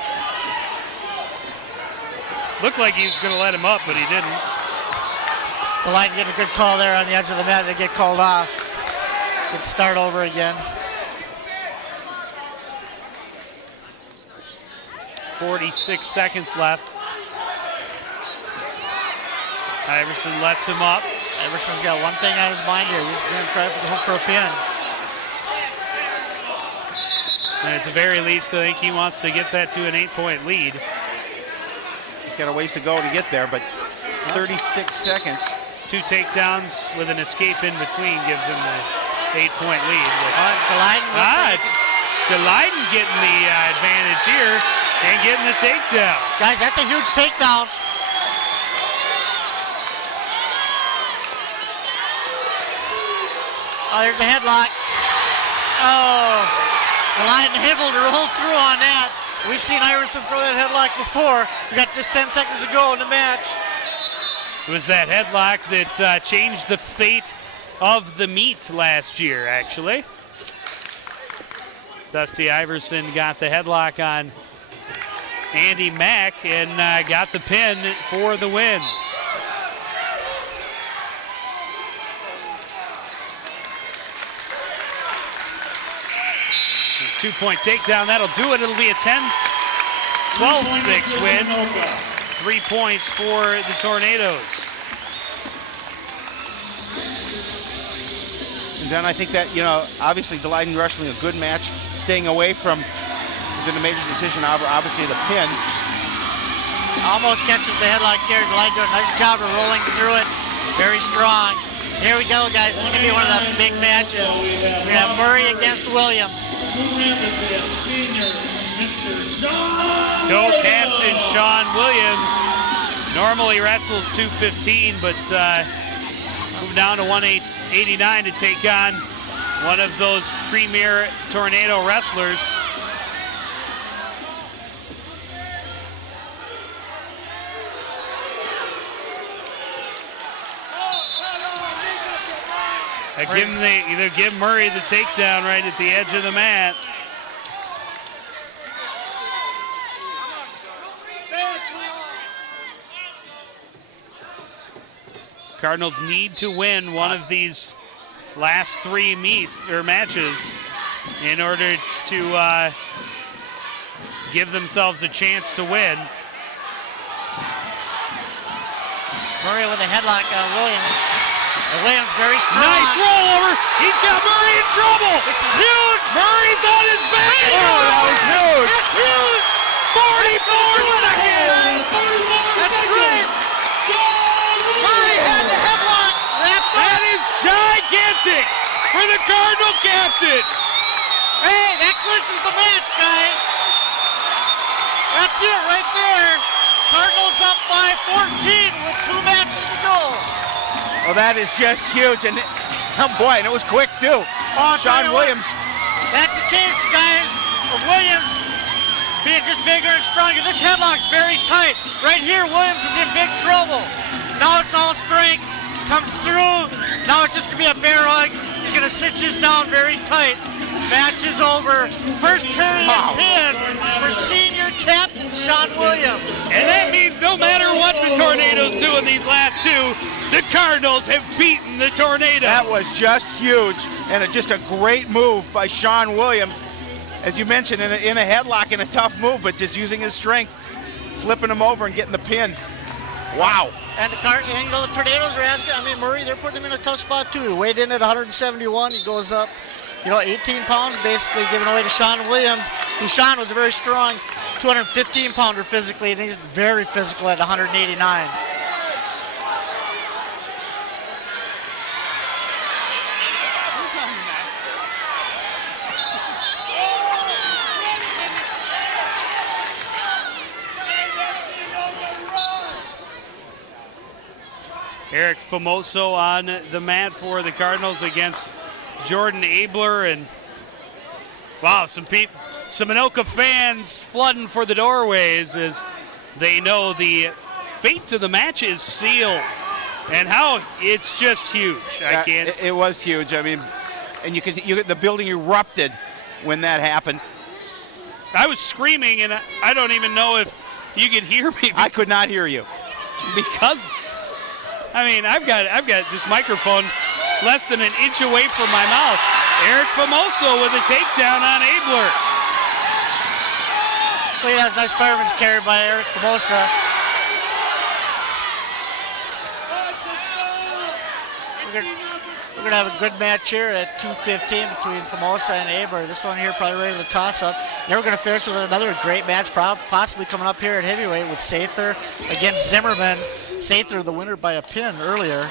looked like he was going to let him up, but he didn't. Delighten getting a good call there on the edge of the mat to get called off. Good start over again. 46 seconds left. Iverson lets him up. Iverson's got one thing on his mind here. He's going to try to hope for a pin. And at the very least, I think he wants to get that to an 8-point lead. He's got a ways to go to get there, but 36 seconds. 2 takedowns with an escape in between gives him the 8-point lead. Delighten getting the advantage here and getting the takedown. Guys, that's a huge takedown. Oh, there's the headlock. Oh. Delighten able to roll through on that. We've seen Iverson throw that headlock before. We got just 10 seconds to go in the match. It was that headlock that changed the fate of the meet last year, actually. Dusty Iverson got the headlock on Andy Mack and got the pin for the win. Two-point takedown, that'll do it. It'll be a 10-12-6 win. 3 points for the Tornadoes. And then I think that, obviously Delighten wrestling a good match, staying away from the major decision, obviously the pin. Almost catches the headlock here. Delighten doing a nice job of rolling through it. Very strong. Here we go, guys. This is going to be one of the big matches. We have Murray against Williams. Co-captain Sean Williams normally wrestles 215, but moved down to 189 to take on one of those premier Tornado wrestlers. Either give Murray the takedown right at the edge of the mat. Cardinals need to win one of these last 3 matches in order to give themselves a chance to win. Murray with a headlock on Williams. And Williams very strong. Nice rollover. He's got Murray in trouble. This is huge. Murray's on his back. Oh, that was huge. That's huge. 44 seconds. That's great. Murray had the headlock. That is gigantic for the Cardinal captain. Hey, that clinches the match, guys. That's it right there. Cardinals up by 14 with 2 matches to go. Oh, that is just huge. And oh boy, and it was quick too. Sean Williams. That's the case, guys, of Williams being just bigger and stronger. This headlock's very tight. Right here, Williams is in big trouble. Now it's all strength. Comes through. Now it's just going to be a bear hug. He's going to cinch this down very tight. Match is over. First period pin for senior captain Sean Williams. And that means no matter what the Tornadoes do in these last two, the Cardinals have beaten the Tornadoes. That was just huge, and just a great move by Sean Williams. As you mentioned, in a headlock, in a tough move, but just using his strength, flipping him over and getting the pin. Wow. And the Tornadoes are asking, Murray, they're putting him in a tough spot too. He weighed in at 171. He goes up, 18 pounds basically given away to Sean Williams, who Sean was a very strong 215-pounder physically, and he's very physical at 189. Eric Famoso on the mat for the Cardinals against Jordan Abler, and wow, some Anoka fans flooding for the doorways as they know the fate of the match is sealed. And how it's just huge. It was huge. And the building erupted when that happened. I was screaming, and I don't even know if you could hear me. I could not hear you because I've got this microphone less than an inch away from my mouth. Eric Famoso with a takedown on Abler. Look at that nice fireman's carry by Eric Famosa. We're going to have a good match here at 2:15 between Famosa and Abler. This one here probably ready to toss up. Then we're going to finish with another great match, possibly coming up here at heavyweight with Sather against Zimmerman. Sather, the winner by a pin earlier.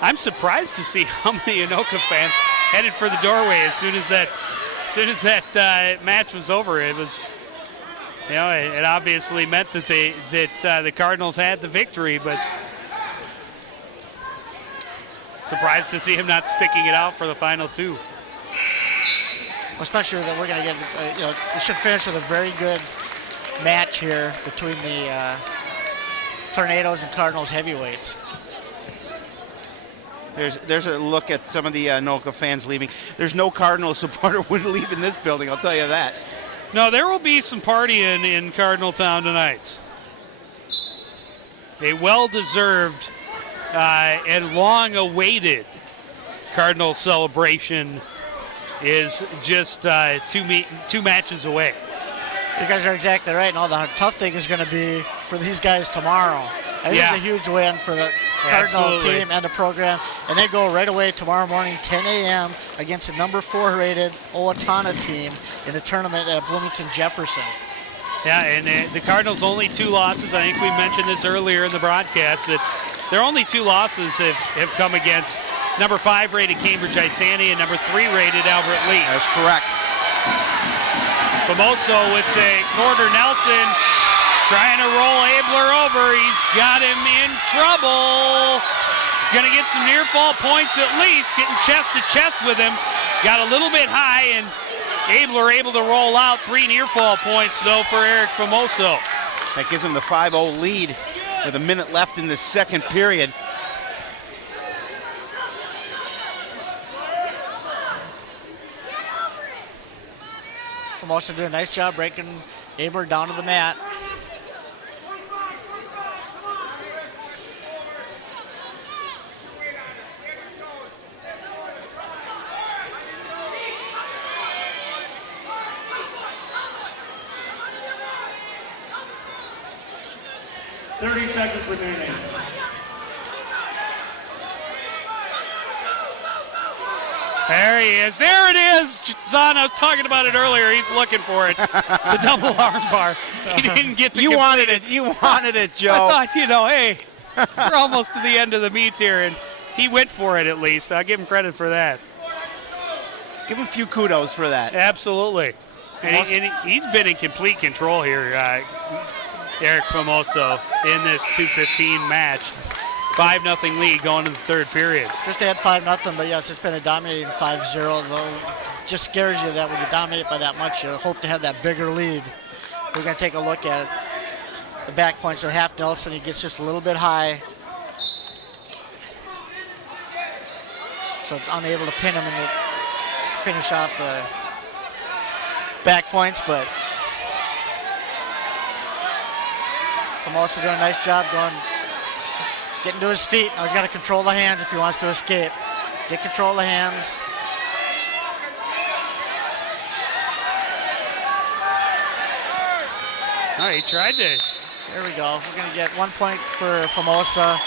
I'm surprised to see how many Anoka fans headed for the doorway as soon as that match was over. It was, it obviously meant that the Cardinals had the victory, but surprised to see him not sticking it out for the final two. Especially that we're going to get, we should finish with a very good match here between the Tornadoes and Cardinals heavyweights. There's a look at some of the Anoka fans leaving. There's no Cardinal supporter would leave in this building, I'll tell you that. No, there will be some partying in Cardinal Town tonight. A well-deserved and long-awaited Cardinal celebration is just two matches away. You guys are exactly right. And all the tough thing is going to be for these guys tomorrow. It's a huge win for the Cardinal team and the program. And they go right away tomorrow morning, 10 a.m. against the number 4 rated Owatonna team in the tournament at Bloomington Jefferson. Yeah, and the Cardinals' only 2 losses. I think we mentioned this earlier in the broadcast, that their only 2 losses have come against number 5 rated Cambridge Isani and number 3 rated Albert Lee. That's correct. Famoso with the quarter Nelson trying to roll Abler over. He's got him in trouble. He's going to get some near fall points at least, getting chest to chest with him. Got a little bit high, and Abler able to roll out 3 near fall points, though, for Eric Famoso. That gives him the 5-0 lead with a minute left in the second period. Famoso doing a nice job breaking Abler down to the mat. 30 seconds remaining. There he is. There it is. Zahn, I was talking about it earlier. He's looking for it. The double arm bar. He didn't get to You complete wanted it. You wanted it, Joe. I thought, hey, we're almost to the end of the meet here, and he went for it at least. I'll give him credit for that. Give him a few kudos for that. Absolutely. And he's been in complete control here, Eric Famoso, in this 2:15 match. 5-0 lead going to the third period. Just add 5-0, but yes, it's been a dominating 5-0. Though, just scares you that when you dominate by that much, you hope to have that bigger lead. We're going to take a look at it. The back point, so half Nelson, he gets just a little bit high. So unable to pin him and finish off the back points, but Famoso doing a nice job getting to his feet. Now he's got to control the hands if he wants to escape. Get control of the hands. Oh, he tried to. There we go. We're going to get 1 point for Famosa.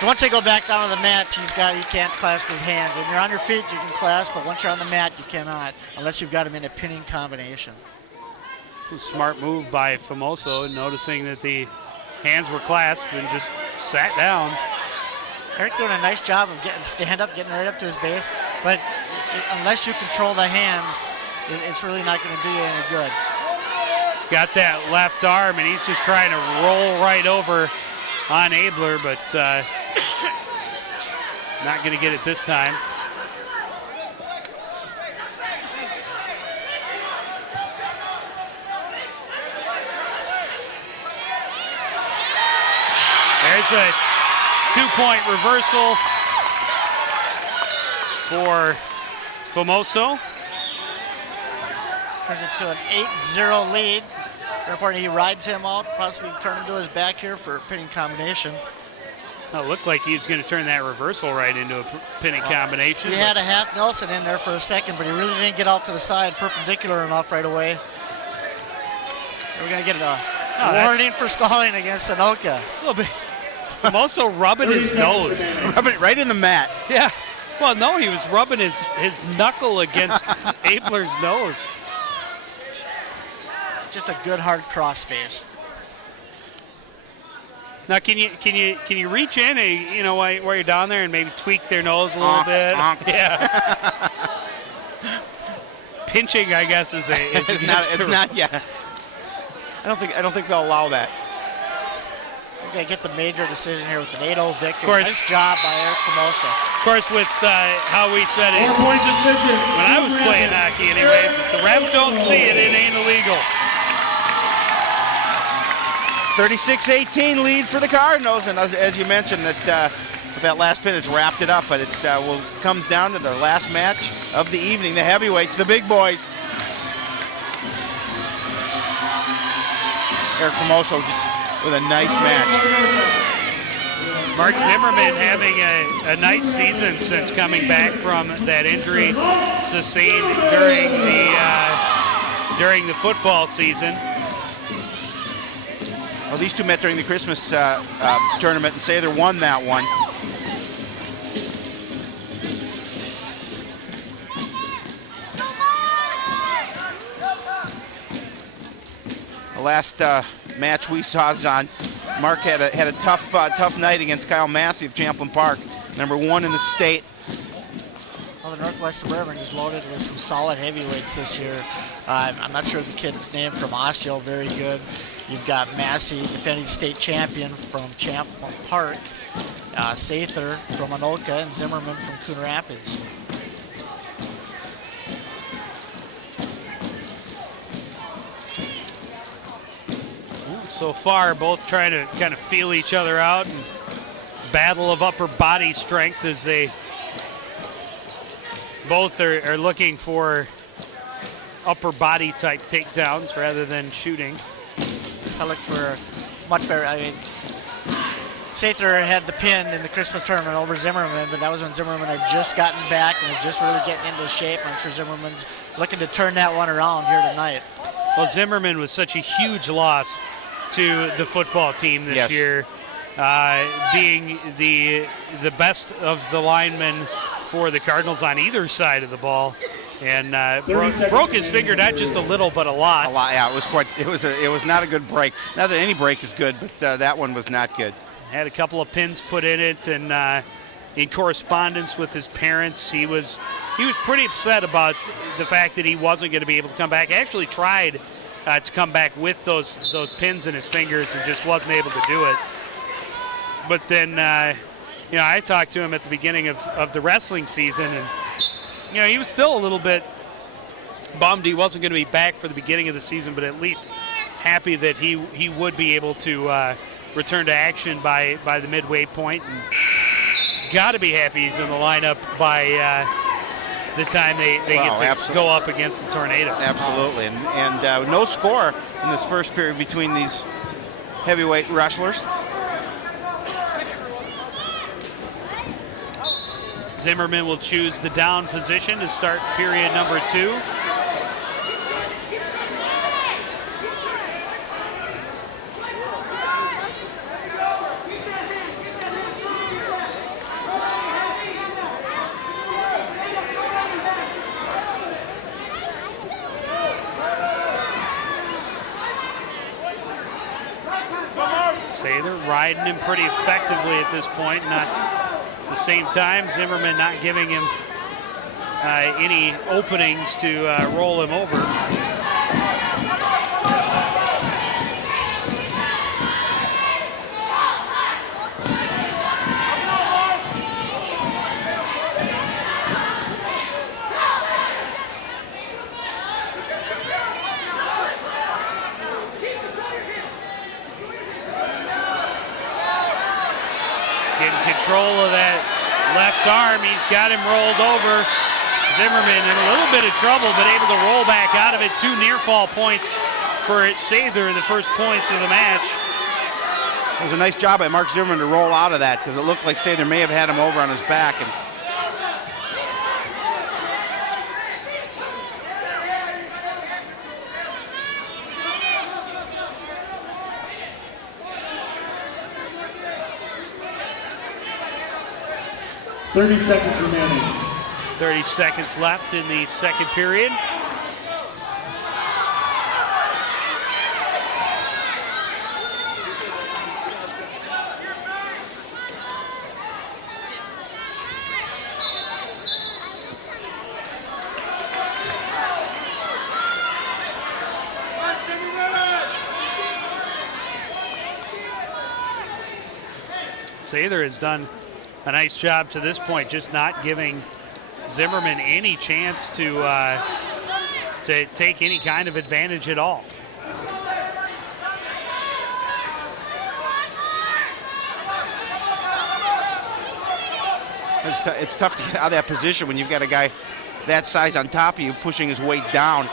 So once they go back down to the mat, he can't clasp his hands. When you're on your feet, you can clasp, but once you're on the mat, you cannot, unless you've got him in a pinning combination. Smart move by Famoso, noticing that the hands were clasped and just sat down. Eric doing a nice job of getting right up to his base, but unless you control the hands, it's really not going to do you any good. Got that left arm, and he's just trying to roll right over on Abler, but not going to get it this time. There's a 2-point reversal for Famoso. Turns it to an 8-0 lead. Reporting he rides him out, possibly turn him to his back here for a pinning combination. Well, it looked like he was going to turn that reversal right into a pinning combination. He had a half Nelson in there for a second, but he really didn't get out to the side perpendicular enough right away. We're going to get a warning for stalling against Anoka. A little bit. Famoso rubbing his nose. Rubbing it right in the mat. Yeah. Well, no, he was rubbing his knuckle against Abler's nose. Just a good hard cross face. Now, can you reach in, while you're down there and maybe tweak their nose a little bit? Yeah. Pinching, I guess, is it's not. Yeah. I don't think they'll allow that. We're going to get the major decision here with an 8-0 victory. Nice job by Eric Famosa. Of course, with how we said it, 4-point decision. when I was playing hockey anyways, if the refs don't see it, it ain't illegal. 36-18 lead for the Cardinals, and as you mentioned, that last pin has wrapped it up, but it comes down to the last match of the evening, the heavyweights, the big boys. Eric Famoso with a nice match. Mark Zimmerman having a nice season since coming back from that injury sustained during the football season. Well, these two met during the Christmas tournament, and Sather won that one. The last match we saw, Zahn, Mark had a tough night against Kyle Massey of Champlin Park, #1 in the state. Well, the Northwest Suburban is loaded with some solid heavyweights this year. I'm not sure the kid's name from Osseo, very good. You've got Massey, defending state champion from Champlin Park, Sather from Anoka, and Zimmerman from Coon Rapids. So far, both trying to kind of feel each other out and battle of upper body strength as they both are looking for upper body type takedowns rather than shooting. So I look for much better. I mean, Sather had the pin in the Christmas tournament over Zimmerman, but that was when Zimmerman had just gotten back and was just really getting into shape. I'm sure Zimmerman's looking to turn that one around here tonight. Well, Zimmerman was such a huge loss to the football team this Yes. year, being the best of the linemen for the Cardinals on either side of the ball, and broke his finger not just a little but a lot. A lot, yeah. It was not a good break. Not that any break is good, but that one was not good. Had a couple of pins put in it, and in correspondence with his parents, he was pretty upset about the fact that he wasn't going to be able to come back. He actually tried to come back with those pins in his fingers and just wasn't able to do it. But then, I talked to him at the beginning of the wrestling season, and he was still a little bit bummed he wasn't going to be back for the beginning of the season, but at least happy that he would be able to return to action by the midway point. And got to be happy he's in the lineup by the time they get to go up against the Tornado. Absolutely, and no score in this first period between these heavyweight wrestlers. Zimmerman will choose the down position to start period number 2. Sather riding him pretty effectively at this point. Not at the same time, Zimmerman not giving him any openings to roll him over. Getting control of that left arm. He's got him rolled over. Zimmerman in a little bit of trouble, but able to roll back out of it. 2 near fall points for Sather in the first points of the match. It was a nice job by Mark Zimmerman to roll out of that, because it looked like Sather may have had him over on his back. And .30 seconds remaining. 30 seconds left in the second period. Sather has done a nice job to this point, just not giving Zimmerman any chance to take any kind of advantage at all. it's tough to get out of that position when you've got a guy that size on top of you pushing his weight down.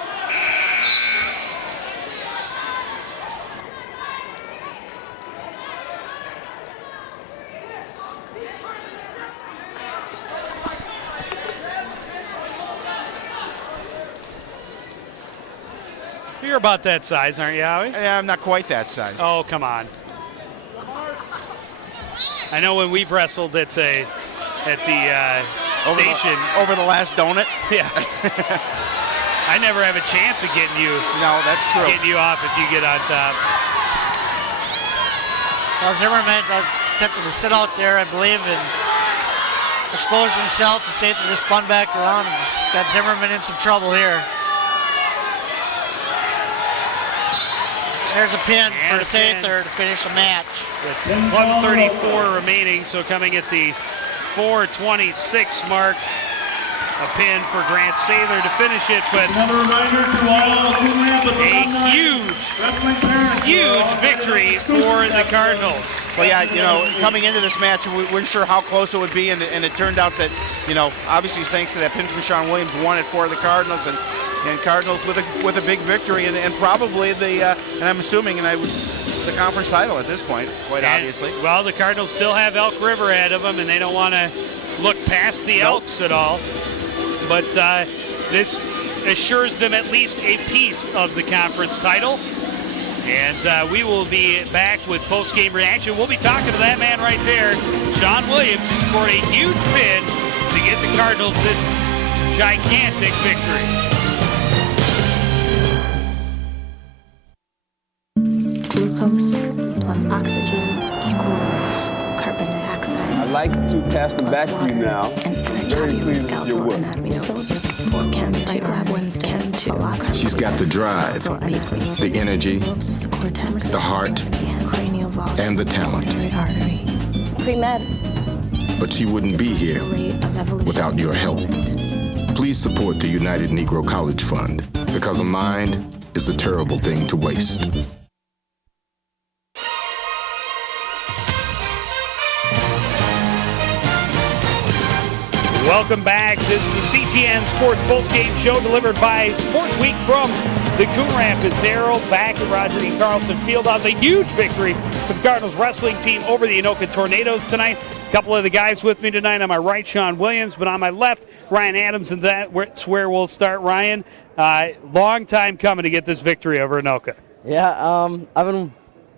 You're about that size, aren't you, Howie? Yeah, I'm not quite that size. Oh, come on. I know when we've wrestled at the station. Over the last donut? Yeah. I never have a chance of getting you. No, that's true. Getting you off if you get on top. Well, Zimmerman attempted to sit out there, I believe, and exposed himself. And Sather just spun back around and got Zimmerman in some trouble here. There's a pin for Sather to finish the match. With 1:34 remaining, so coming at the 4:26 mark, a pin for Grant Sather to finish it, but Another reminder to all Coon Rapids a huge victory for the Cardinals. Well, yeah, coming into this match, we weren't sure how close it would be, and it turned out that, obviously thanks to that pin from Sean Williams, won it for the Cardinals, and Cardinals with a big victory, and probably and I'm assuming, the conference title at this point, quite obviously. Well, the Cardinals still have Elk River ahead of them, and they don't want to look past the Elks at all. But this assures them at least a piece of the conference title. And we will be back with post-game reaction. We'll be talking to that man right there, Sean Williams, who scored a huge win to get the Cardinals this gigantic victory. Glucose plus oxygen equals carbon dioxide. I'd like to pass them back to you now. And Very pleased with your work. So this Psych Lab Wednesday. She's got the drive, the energy, the heart, and the talent. Pre-med. But she wouldn't be here without your help. Please support the United Negro College Fund, because a mind is a terrible thing to waste. Welcome back. This is the CTN Sports Postgame Show delivered by Sports Week from the Coon Rapids Herald. Back at Roger E. Carlson Fieldhouse. A huge victory for the Cardinals wrestling team over the Anoka Tornadoes tonight. A couple of the guys with me tonight. On my right, Sean Williams, but on my left, Ryan Adams, and that's where we'll start. Ryan, long time coming to get this victory over Anoka. Yeah, I've been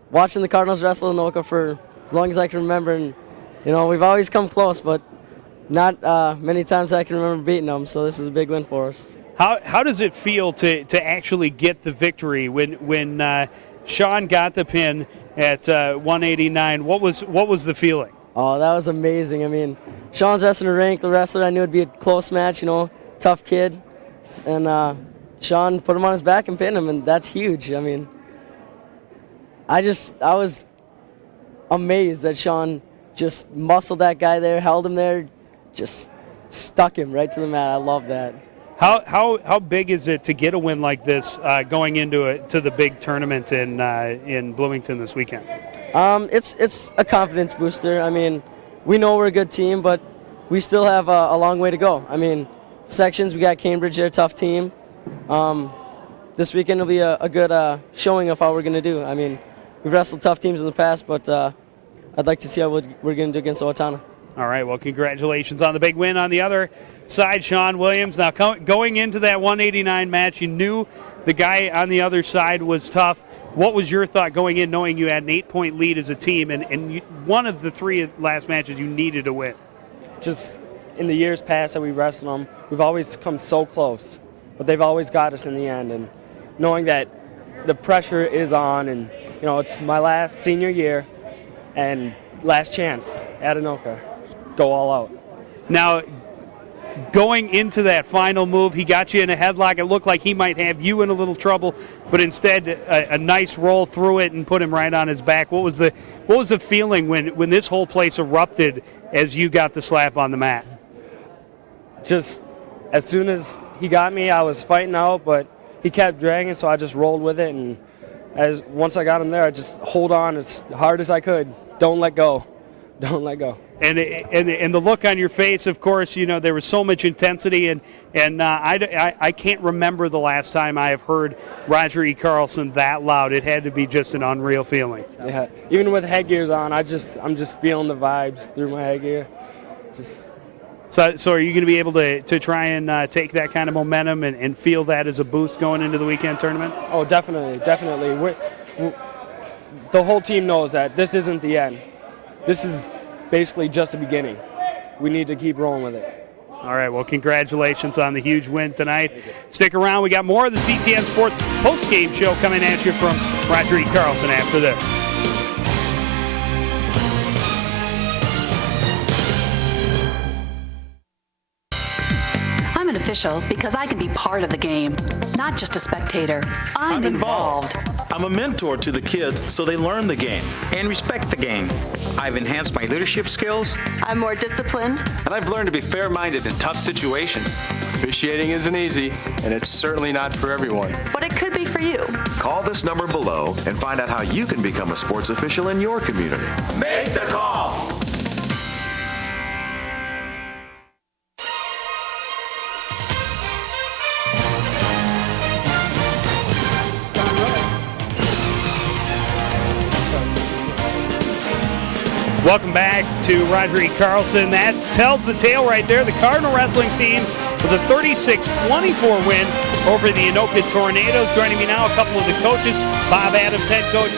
watching the Cardinals wrestle Anoka for as long as I can remember, and we've always come close, but not many times I can remember beating them, so this is a big win for us. How does it feel to actually get the victory when Sean got the pin at 189? What was the feeling? Oh, that was amazing. I mean, Sean's wrestling a rank wrestler. I knew it'd be a close match, tough kid, and Sean put him on his back and pinned him, and that's huge. I mean, I was amazed that Sean just muscled that guy there, held him there, just stuck him right to the mat. I love that. How big is it to get a win like this going into the big tournament in Bloomington this weekend? It's a confidence booster. I mean, we know we're a good team, but we still have a long way to go. I mean, sections, we got Cambridge, they're a tough team. This weekend will be a good showing of how we're going to do. I mean, we've wrestled tough teams in the past, but I'd like to see how we're going to do against Owatonna. All right, well, congratulations on the big win. On the other side, Sean Williams. Now, going into that 189 match, you knew the guy on the other side was tough. What was your thought going in, knowing you had an 8-point lead as a team, and one of the three last matches you needed to win? Just in the years past that we wrestled them, we've always come so close, but they've always got us in the end. And knowing that the pressure is on, and it's my last senior year and last chance at Anoka. Go all out. Now, going into that final move, he got you in a headlock. It looked like he might have you in a little trouble, but instead a nice roll through it and put him right on his back. What was the feeling when this whole place erupted as you got the slap on the mat? Just as soon as he got me, I was fighting out, but he kept dragging, so I just rolled with it. And once I got him there, I just hold on as hard as I could. Don't let go. Don't let go. And the look on your face, of course, there was so much intensity, and I can't remember the last time I have heard Roger E. Carlson that loud. It had to be just an unreal feeling. Yeah, even with headgears on, I'm just feeling the vibes through my headgear. So are you going to be able to try and take that kind of momentum and feel that as a boost going into the weekend tournament? Oh, definitely. The whole team knows that this isn't the end. This is basically just the beginning. We need to keep rolling with it. All right, well, congratulations on the huge win tonight. Stick around. We got more of the CTN Sports post-game show coming at you from Roger E. Carlson after this. I'm an official because I can be part of the game, not just a spectator. I'm involved. I'm a mentor to the kids so they learn the game and respect the game. I've enhanced my leadership skills. I'm more disciplined. And I've learned to be fair-minded in tough situations. Officiating isn't easy, and it's certainly not for everyone. But it could be for you. Call this number below and find out how you can become a sports official in your community. Make the call! Welcome back to Roger E. Carlson. That tells the tale right there. The Cardinal wrestling team with a 36-24 win over the Anoka Tornadoes. Joining me now, a couple of the coaches, Bob Adams, head coach,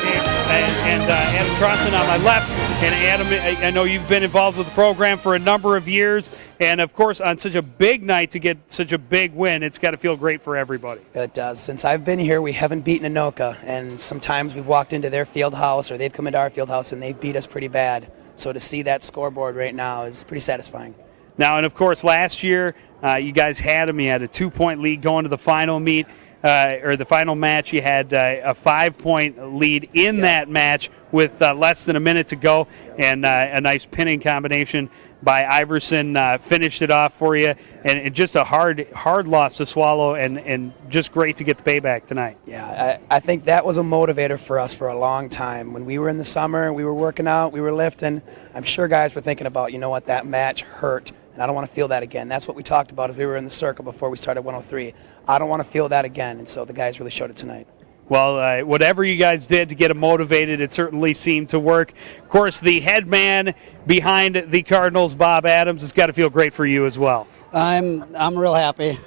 and Adam Trosson on my left. And Adam, I know you've been involved with the program for a number of years, and of course on such a big night to get such a big win, it's got to feel great for everybody. It does. Since I've been here, we haven't beaten Anoka, and sometimes we've walked into their field house or they've come into our field house and they've beat us pretty bad. So to see that scoreboard right now is pretty satisfying. Now, and of course, last year you guys had them. You had a 2-point lead going to the final meet. Or the final match, you had a 5-point lead in that match with less than a minute to go, and a nice pinning combination by Iverson finished it off for you, and just a hard loss to swallow, and just great to get the payback tonight. Yeah, I think that was a motivator for us for a long time. When we were in the summer, we were working out, we were lifting, I'm sure guys were thinking about, you know what, that match hurt, and I don't want to feel that again. That's what we talked about as we were in the circle before we started 103. I don't want to feel that again, and so the guys really showed it tonight. Well, whatever you guys did to get them motivated, it certainly seemed to work. Of course, the head man behind the Cardinals, Bob Adams, has got to feel great for you as well. I'm real happy.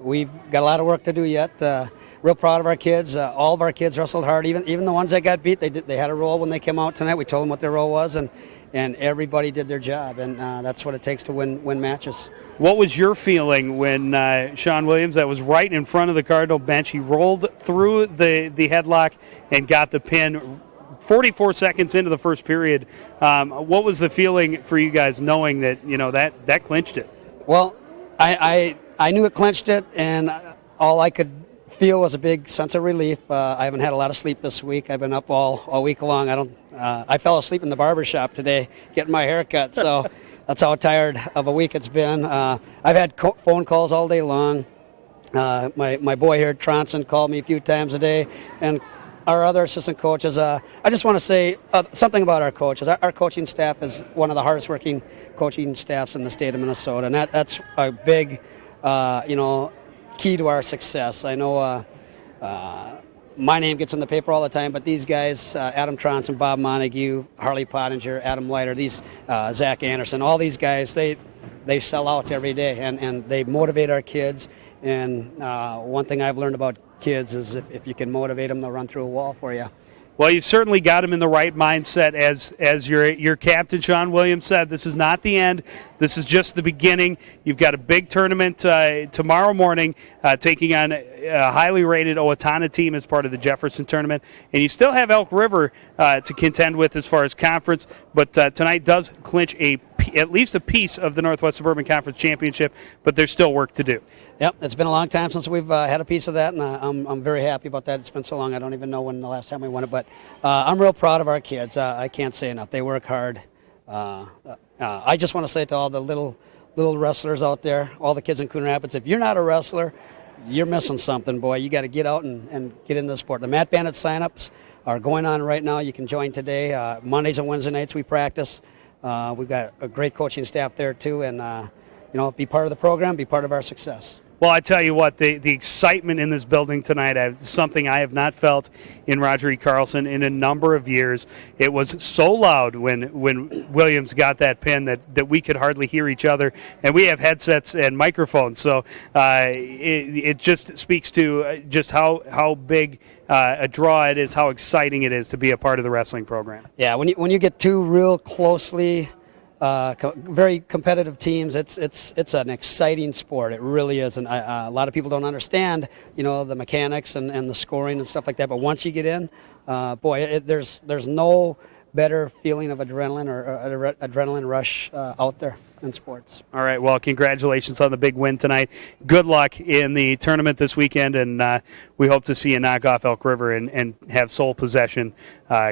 We've got a lot of work to do yet. Real proud of our kids. All of our kids wrestled hard. Even the ones that got beat, they had a role when they came out tonight. We told them what their role was, and everybody did their job, and that's what it takes to win matches. What was your feeling when Sean Williams, that was right in front of the Cardinal bench, he rolled through the headlock and got the pin 44 seconds into the first period? What was the feeling for you guys knowing that, you know, that clinched it? Well, I knew it clinched it, and all I could feel was a big sense of relief. I haven't had a lot of sleep this week. I've been up all week long. I fell asleep in the barber shop today getting my hair cut, so that's how tired of a week it's been. I've had phone calls all day long. My boy here, Tronson, called me a few times a day, and our other assistant coaches. I just want to say something about our coaches. Our coaching staff is one of the hardest working coaching staffs in the state of Minnesota, and that's a big, key to our success. I know my name gets in the paper all the time, but these guys, Adam Tronson, Bob Montague, Harley Pottinger, Adam Leiter, Zach Anderson, all these guys, they sell out every day, and they motivate our kids. And one thing I've learned about kids is if you can motivate them, they'll run through a wall for you. Well, you've certainly got him in the right mindset. As your captain, Sean Williams, said, this is not the end. This is just the beginning. You've got a big tournament tomorrow morning taking on a highly rated Owatonna team as part of the Jefferson tournament. And you still have Elk River to contend with as far as conference. But tonight does clinch at least a piece of the Northwest Suburban Conference Championship, but there's still work to do. Yep, it's been a long time since we've had a piece of that, and I'm very happy about that. It's been so long, I don't even know when the last time we won it, but I'm real proud of our kids. I can't say enough. They work hard. I just want to say to all the little wrestlers out there, all the kids in Coon Rapids, if you're not a wrestler, you're missing something, boy. You got to get out and get in the sport. The Mat Bandit sign-ups are going on right now. You can join today. Mondays and Wednesday nights we practice. We've got a great coaching staff there too, and be part of the program, be part of our success. Well, I tell you what, the excitement in this building tonight is something I have not felt in Roger E. Carlson in a number of years. It was so loud when Williams got that pin that we could hardly hear each other, and we have headsets and microphones, so it just speaks to just how big a draw it is, how exciting it is to be a part of the wrestling program. Yeah, when you get two real closely very competitive teams, it's an exciting sport. It really is, and a lot of people don't understand, the mechanics and the scoring and stuff like that. But once you get in, there's no better feeling of adrenaline or adrenaline rush out there in sports. All right, well, congratulations on the big win tonight. Good luck in the tournament this weekend, and we hope to see you knock off Elk River and have sole possession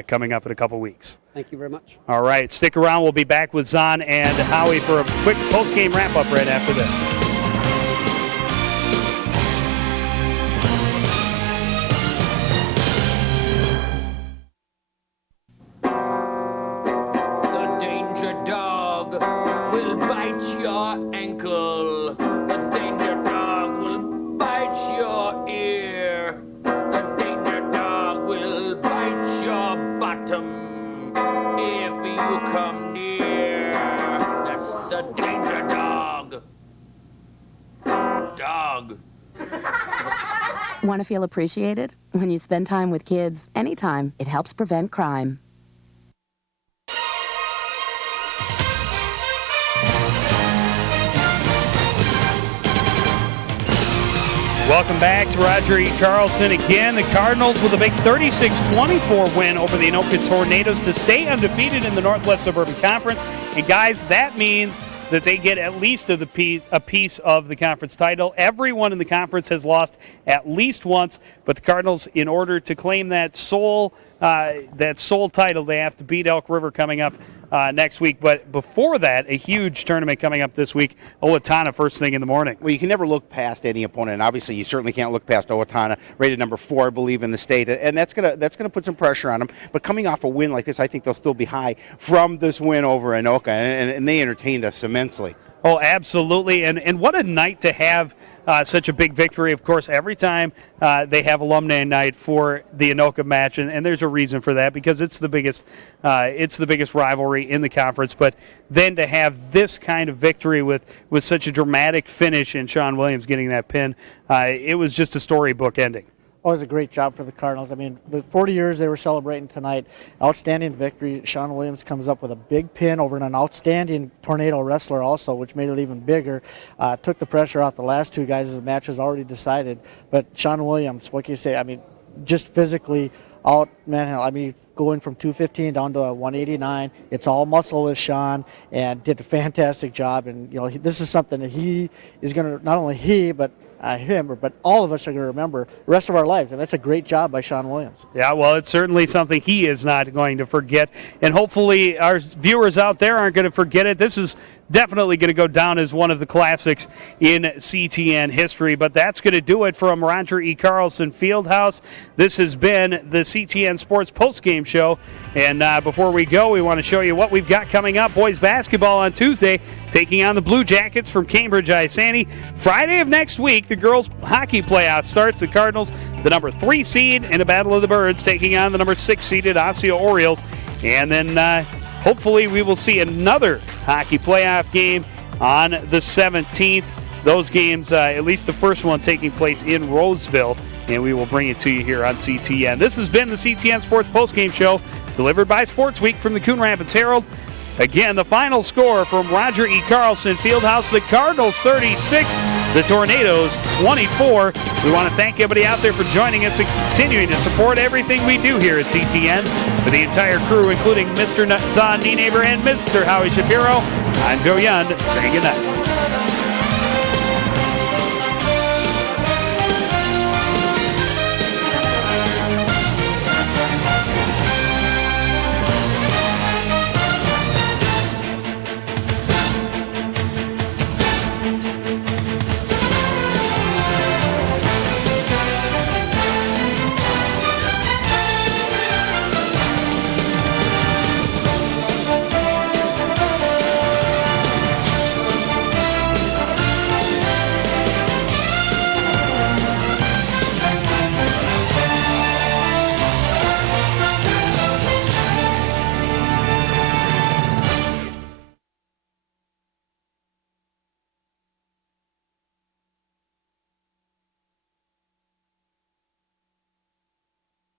coming up in a couple weeks. Thank you very much. All right, stick around. We'll be back with Zahn and Howie for a quick post-game wrap-up right after this. The danger dog will bite your ankle. The danger dog will bite your ear. The danger dog will bite your bottom. If you come near, that's the danger dog. Want to feel appreciated? When you spend time with kids, anytime, it helps prevent crime. Welcome back to Roger E. Carlson. Again, the Cardinals with a big 36-24 win over the Anoka Tornadoes to stay undefeated in the Northwest Suburban Conference. And guys, that means that they get at least a piece of the conference title. Everyone in the conference has lost at least once, but the Cardinals, in order to claim that sole title, they have to beat Elk River coming up next week. But before that, a huge tournament coming up this week, Owatonna, first thing in the morning. Well, you can never look past any opponent, and obviously you certainly can't look past Owatonna, rated number 4, I believe, in the state, and that's gonna put some pressure on them. But coming off a win like this, I think they'll still be high from this win over Anoka, and they entertained us immensely. Oh, absolutely, and what a night to have such a big victory. Of course, every time they have alumni night for the Anoka match, and there's a reason for that because it's the biggest rivalry in the conference. But then to have this kind of victory with such a dramatic finish and Sean Williams getting that pin, it was just a storybook ending. Oh, it was a great job for the Cardinals. I mean, the 40 years they were celebrating tonight, outstanding victory. Sean Williams comes up with a big pin over an outstanding Tornado wrestler also, which made it even bigger. Took the pressure off the last two guys as the match was already decided. But Sean Williams, what can you say? I mean, just physically out, man, I mean, going from 215 down to 189. It's all muscle with Sean, and did a fantastic job. And, you know, this is something that he is going to, not only he, but him, but all of us are going to remember the rest of our lives, and that's a great job by Sean Williams. Yeah, well, it's certainly something he is not going to forget, and hopefully our viewers out there aren't going to forget it. This is definitely going to go down as one of the classics in CTN history, but that's going to do it from Roger E. Carlson Fieldhouse. This has been the CTN Sports Postgame Show, and before we go, we want to show you what we've got coming up. Boys basketball on Tuesday, taking on the Blue Jackets from Cambridge Isani. Friday of next week, the girls hockey playoff starts. The Cardinals, the number 3 seed in a Battle of the Birds, taking on the number 6 seeded Osseo Orioles, and then hopefully we will see another hockey playoff game on the 17th. Those games, at least the first one, taking place in Roseville, and we will bring it to you here on CTN. This has been the CTN Sports Postgame Show, delivered by Sports Week from the Coon Rapids Herald. Again, the final score from Roger E. Carlson Fieldhouse, the Cardinals 36, the Tornadoes 24. We want to thank everybody out there for joining us and continuing to support everything we do here at CTN. For the entire crew, including Mr. Zahn Nienaber and Mr. Howie Shapiro, I'm Joe Yund, saying goodnight.